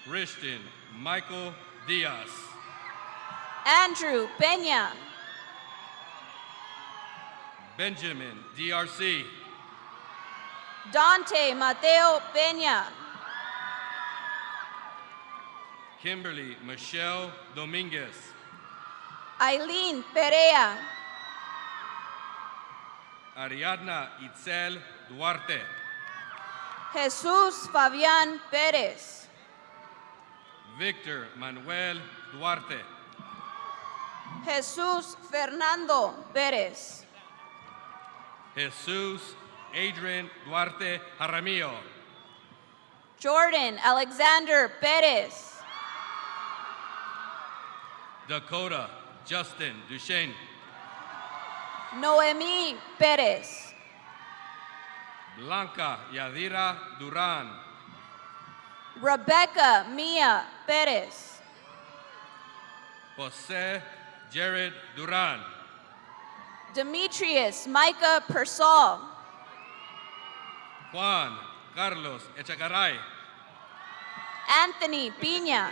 Christian Michael Diaz. Andrew Peña. Benjamin DRC. Dante Mateo Peña. Kimberly Michelle Dominguez. Eileen Perea. Ariadna Itzel Duarte. Jesús Fabián Pérez. Victor Manuel Duarte. Jesús Fernando Pérez. Jesus Adrian Duarte Jaramillo. Jordan Alexander Pérez. Dakota Justin Duchesne. Noemí Pérez. Blanca Yadira Duran. Rebecca Mia Pérez. Jose Jared Duran. Demetrius Micah Persall. Juan Carlos Echegaray. Anthony Piña.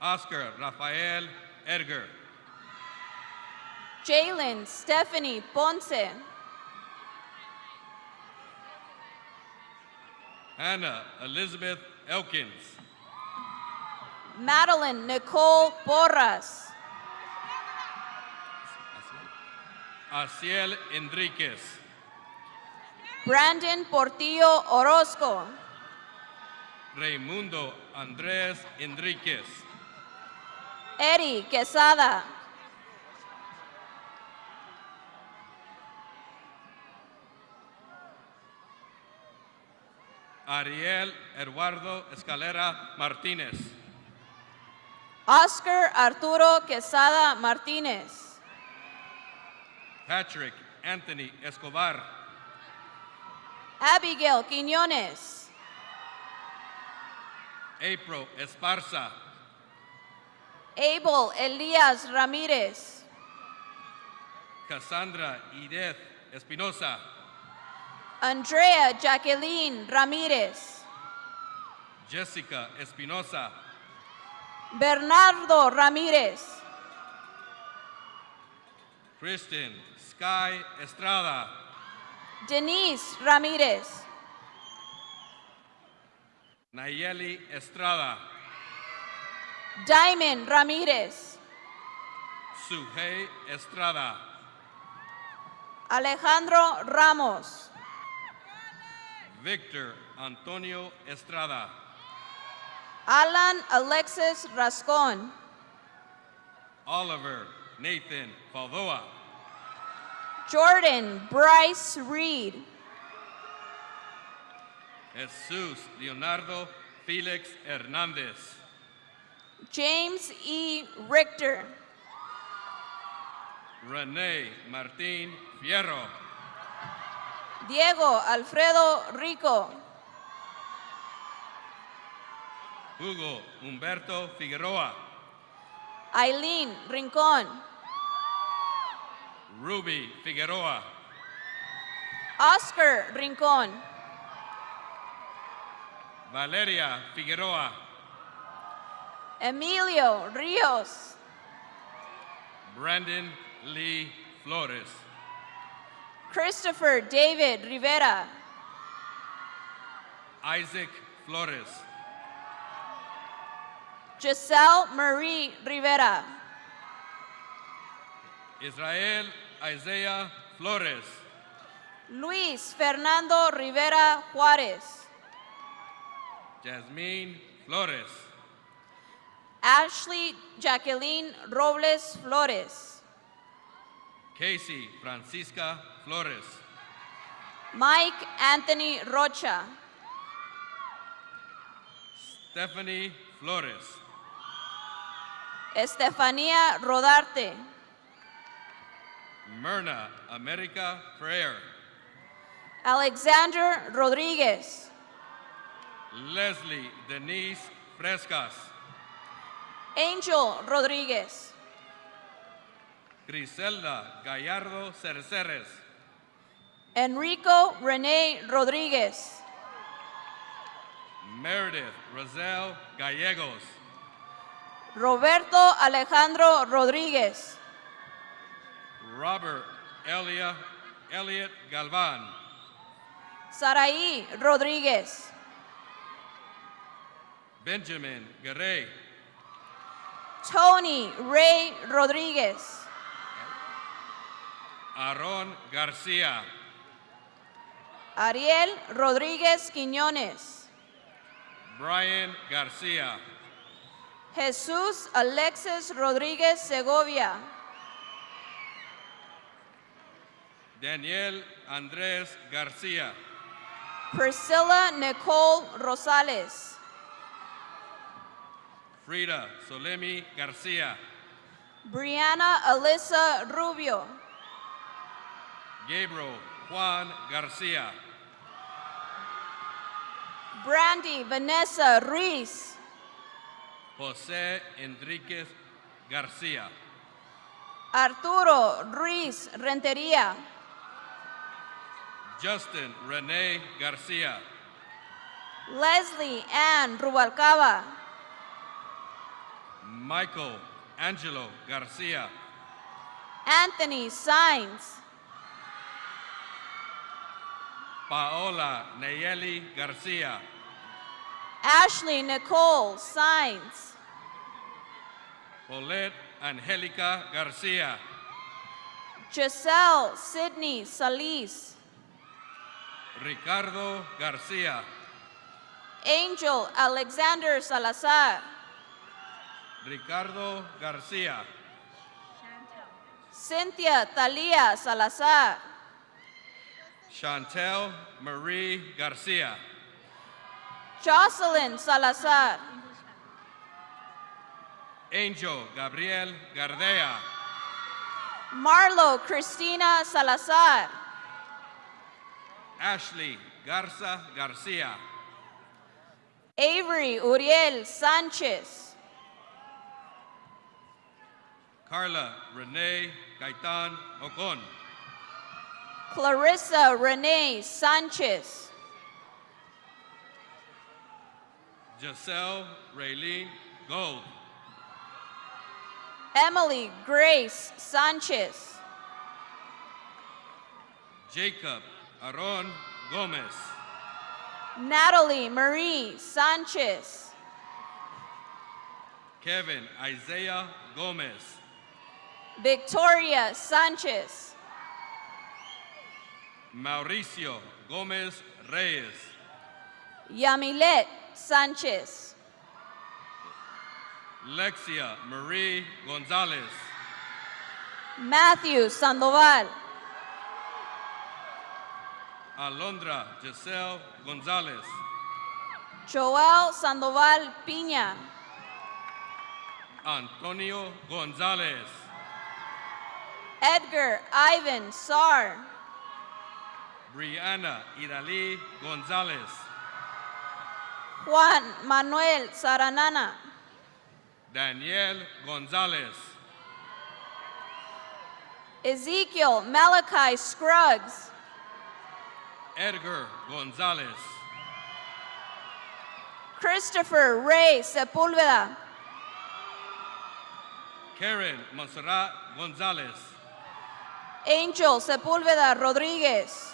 Oscar Rafael Edgar. Jalen Stephanie Ponce. Hannah Elizabeth Elkins. Madeline Nicole Porras. Asiel Enriquez. Brandon Portillo Orozco. Raimundo Andrés Enriquez. Eddie Quesada. Ariel Eduardo Escalera Martínez. Oscar Arturo Quesada Martínez. Patrick Anthony Escobar. Abigail Quiñones. April Esparza. Abel Elias Ramírez. Cassandra Edith Espinosa. Andrea Jacqueline Ramírez. Jessica Espinosa. Bernardo Ramírez. Kristen Sky Estrada. Denise Ramírez. Nayeli Estrada. Diamond Ramírez. Sujei Estrada. Alejandro Ramos. Victor Antonio Estrada. Alan Alexis Rascon. Oliver Nathan Falvoa. Jordan Bryce Reed. Jesus Leonardo Felix Hernandez. James E. Richter. Rene Martín Fierro. Diego Alfredo Rico. Hugo Humberto Figueroa. Eileen Rincón. Ruby Figueroa. Oscar Rincón. Valeria Figueroa. Emilio Rios. Brandon Lee Flores. Christopher David Rivera. Isaac Flores. Giselle Marie Rivera. Israel Isaiah Flores. Luis Fernando Rivera Juarez. Jasmine Flores. Ashley Jacqueline Robles Flores. Casey Francisca Flores. Mike Anthony Rocha. Stephanie Flores. Estefanía Rodarte. Myrna America Freire. Alexander Rodriguez. Leslie Denise Frescas. Angel Rodriguez. Griselda Gallardo Cerceres. Enrico Rene Rodriguez. Meredith Rosel Gallegos. Roberto Alejandro Rodriguez. Robert Elliot Galvan. Saraí Rodriguez. Benjamin Garay. Tony Ray Rodriguez. Aaron Garcia. Ariel Rodriguez Quiñones. Brian Garcia. Jesús Alexis Rodriguez Segovia. Daniel Andrés Garcia. Priscilla Nicole Rosales. Frida Solemi Garcia. Brianna Alyssa Rubio. Gabriel Juan Garcia. Brandy Vanessa Ruiz. Jose Enriquez Garcia. Arturo Ruiz Rentería. Justin Rene Garcia. Leslie Ann Rubalcaba. Michael Angelo Garcia. Anthony Sainz. Paola Nayeli Garcia. Ashley Nicole Sainz. Paulette Angelica Garcia. Giselle Sidney Salis. Ricardo Garcia. Angel Alexander Salazar. Ricardo Garcia. Cynthia Thalia Salazar. Chantel Marie Garcia. Jocelyn Salazar. Angel Gabriel Gardea. Marlo Cristina Salazar. Ashley Garza Garcia. Avery Uriel Sanchez. Carla Renee Gaitan Ocon. Clarissa Renee Sanchez. Giselle Raylene Gold. Emily Grace Sanchez. Jacob Aron Gomez. Natalie Marie Sanchez. Kevin Isaiah Gomez. Victoria Sanchez. Mauricio Gomez Reyes. Yamilet Sanchez. Lexia Marie Gonzalez. Matthew Sandoval. Alondra Giselle Gonzalez. Joel Sandoval Piña. Antonio Gonzalez. Edgar Ivan Sar. Brianna Idali Gonzalez. Juan Manuel Saranana. Daniel Gonzalez. Ezekiel Malachi Scruggs. Edgar Gonzalez. Christopher Ray Sepulveda. Karen Monserrat Gonzalez. Angel Sepúlveda Rodríguez.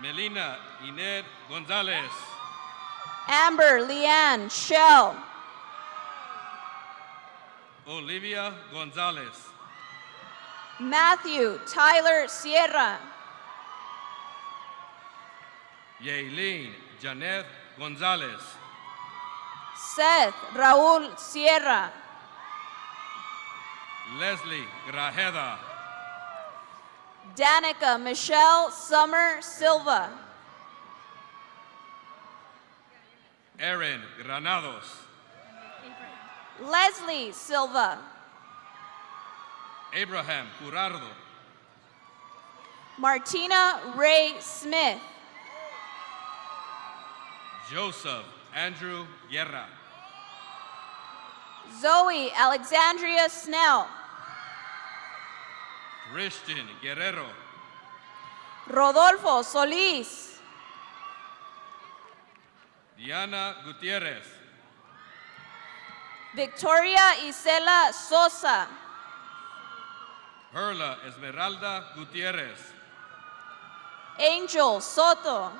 Melina Ined Gonzalez. Amber Leanne Shell. Olivia Gonzalez. Matthew Tyler Sierra. Yailin Janet Gonzalez. Seth Raúl Sierra. Leslie Grajeda. Danica Michelle Summer Silva. Erin Granados. Leslie Silva. Abraham Curardo. Martina Ray Smith. Joseph Andrew Guerra. Zoe Alexandria Snell. Christian Guerrero. Rodolfo Solís. Diana Gutierrez. Victoria Isela Sosa. Perla Esmeralda Gutierrez. Angel Soto.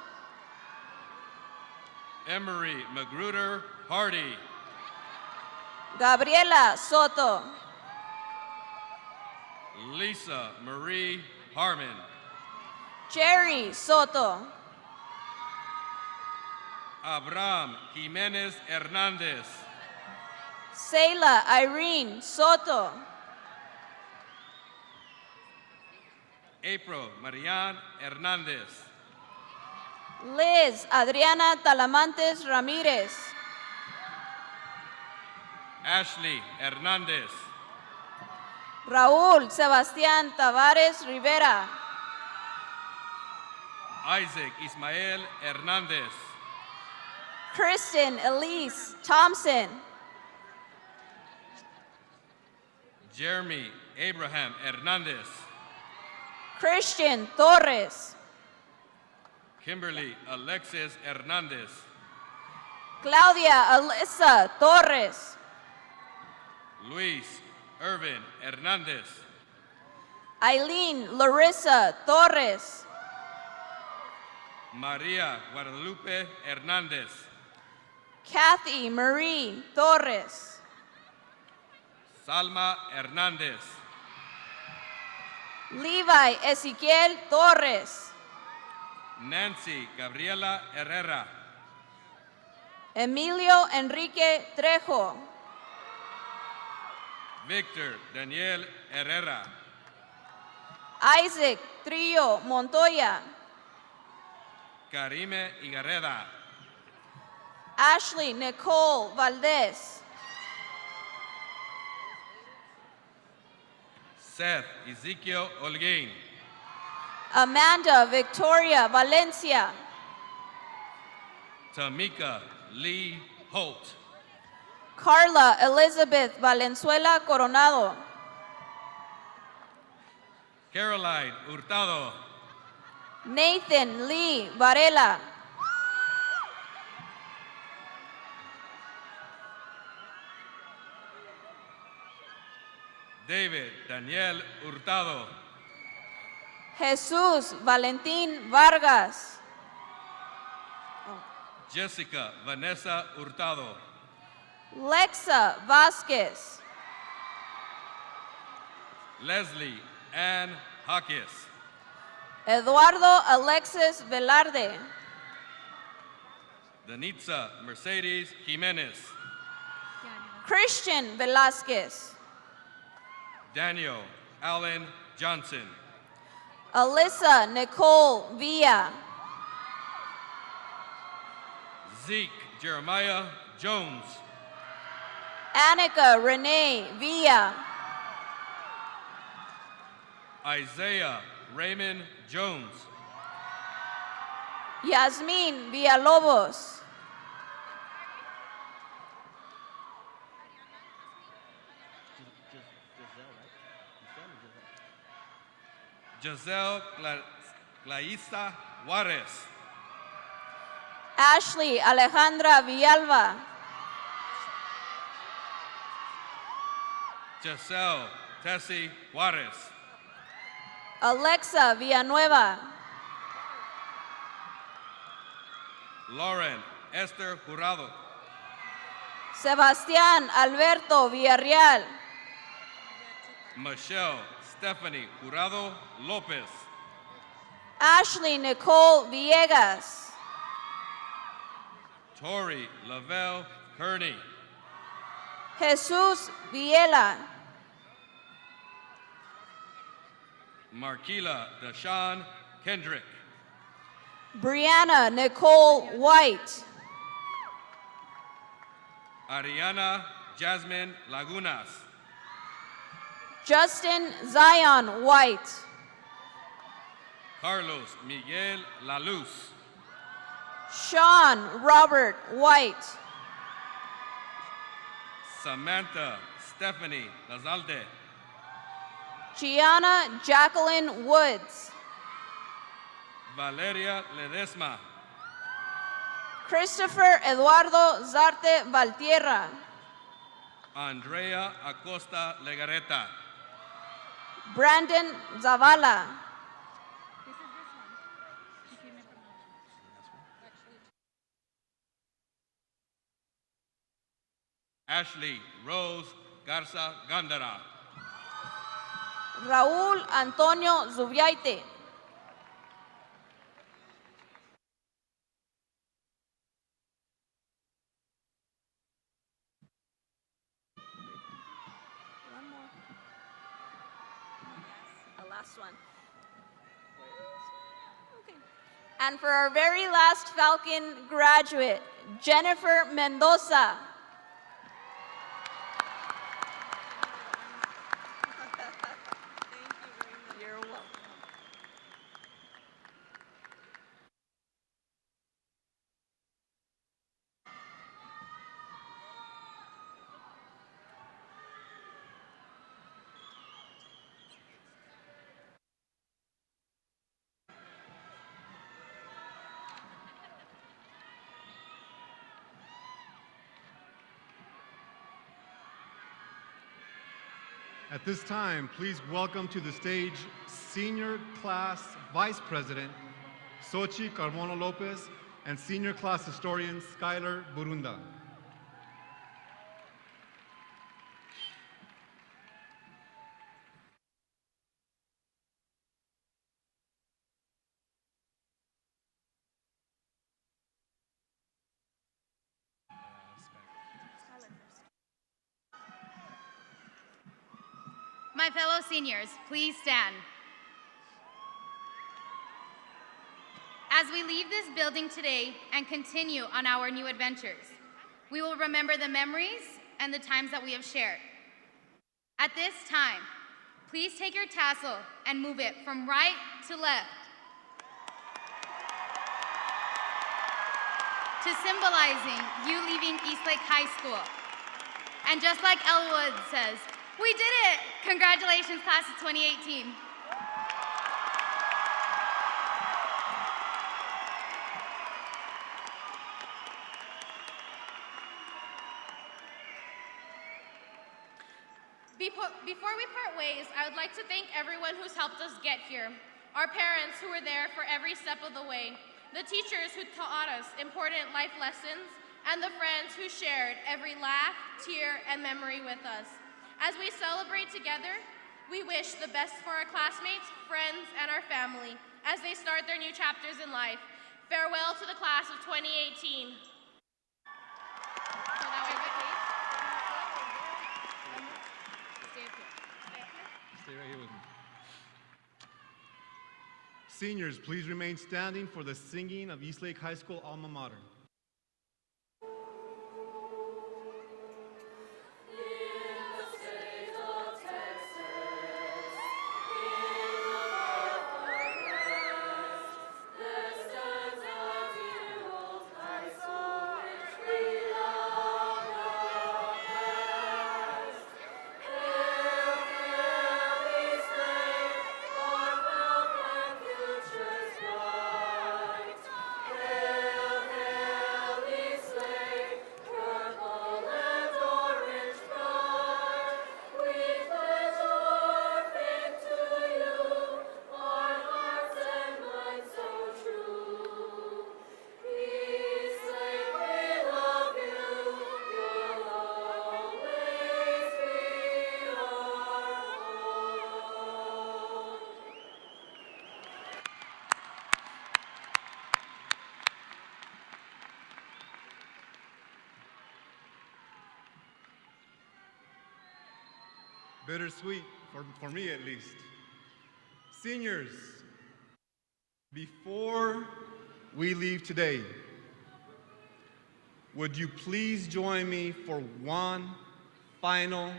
Emery Magruder Hardy. Gabriela Soto. Lisa Marie Harmon. Jerry Soto. Abraham Jimenez Hernandez. Seila Irene Soto. April Marianne Hernandez. Liz Adriana Talamantes Ramírez. Ashley Hernandez. Raúl Sebastián Tavares Rivera. Isaac Ismael Hernandez. Kristen Elise Thompson. Jeremy Abraham Hernandez. Christian Torres. Kimberly Alexis Hernandez. Claudia Alyssa Torres. Luis Irvin Hernandez. Eileen Larissa Torres. Maria Guadalupe Hernandez. Kathy Marie Torres. Salma Hernandez. Levi Ezequiel Torres. Nancy Gabriela Herrera. Emilio Enrique Trejo. Victor Daniel Herrera. Isaac Trillo Montoya. Karime Igarreda. Ashley Nicole Valdez. Seth Ezekiel Holguín. Amanda Victoria Valencia. Tamika Lee Holt. Carla Elizabeth Valenzuela Coronado. Caroline Hurtado. Nathan Lee Varela. David Daniel Hurtado. Jesús Valentín Vargas. Jessica Vanessa Hurtado. Lexa Vasquez. Leslie Ann Hawkes. Eduardo Alexis Velarde. Danitza Mercedes Jimenez. Christian Velasquez. Daniel Allen Johnson. Alyssa Nicole Villa. Zeke Jeremiah Jones. Annika Renee Villa. Isaiah Raymond Jones. Yasmin Villalobos. Giselle Claista Juarez. Ashley Alejandra Villalba. Giselle Tessie Juarez. Alexa Villanueva. Lauren Esther Jurado. Sebastián Alberto Villarreal. Michelle Stephanie Jurado Lopez. Ashley Nicole Villegas. Tori Lavelle Kearney. Jesus Villela. Marquila Deshawn Kendrick. Brianna Nicole White. Ariana Jasmine Lagunas. Justin Zion White. Carlos Miguel La Luz. Sean Robert White. Samantha Stephanie Lazalde. Gianna Jacqueline Woods. Valeria Ledesma. Christopher Eduardo Zarte Valtierra. Andrea Acosta Legareta. Brandon Zavala. Ashley Rose Garza Gandara. Raúl Antonio Zubiaite. The last one. Okay. And for our very last Falcon graduate, Jennifer Mendoza. You're welcome. At this time, please welcome to the stage Senior Class Vice President Xochitl Carmona Lopez and Senior Class Historian Skylar Burunda. My fellow seniors, please stand. As we leave this building today and continue on our new adventures, we will remember the memories and the times that we have shared. At this time, please take your tassel and move it from right to left to symbolizing you leaving Eastlake High School. And just like Elwood says, we did it! Congratulations, class of 2018. Before we part ways, I would like to thank everyone who's helped us get here, our parents who were there for every step of the way, the teachers who taught us important life lessons, and the friends who shared every laugh, tear, and memory with us. As we celebrate together, we wish the best for our classmates, friends, and our family as they start their new chapters in life. Farewell to the class of 2018. Stay right here with me. Seniors, please remain standing for the singing of Eastlake High School alma mater. bittersweet, for me at least. Seniors, before we leave today, would you please join me for one final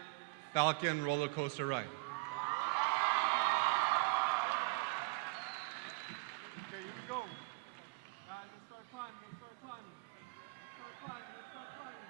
Falcon roller coaster ride? Okay, here we go. Guys, let's start climbing, let's start climbing. Let's start climbing, let's start climbing.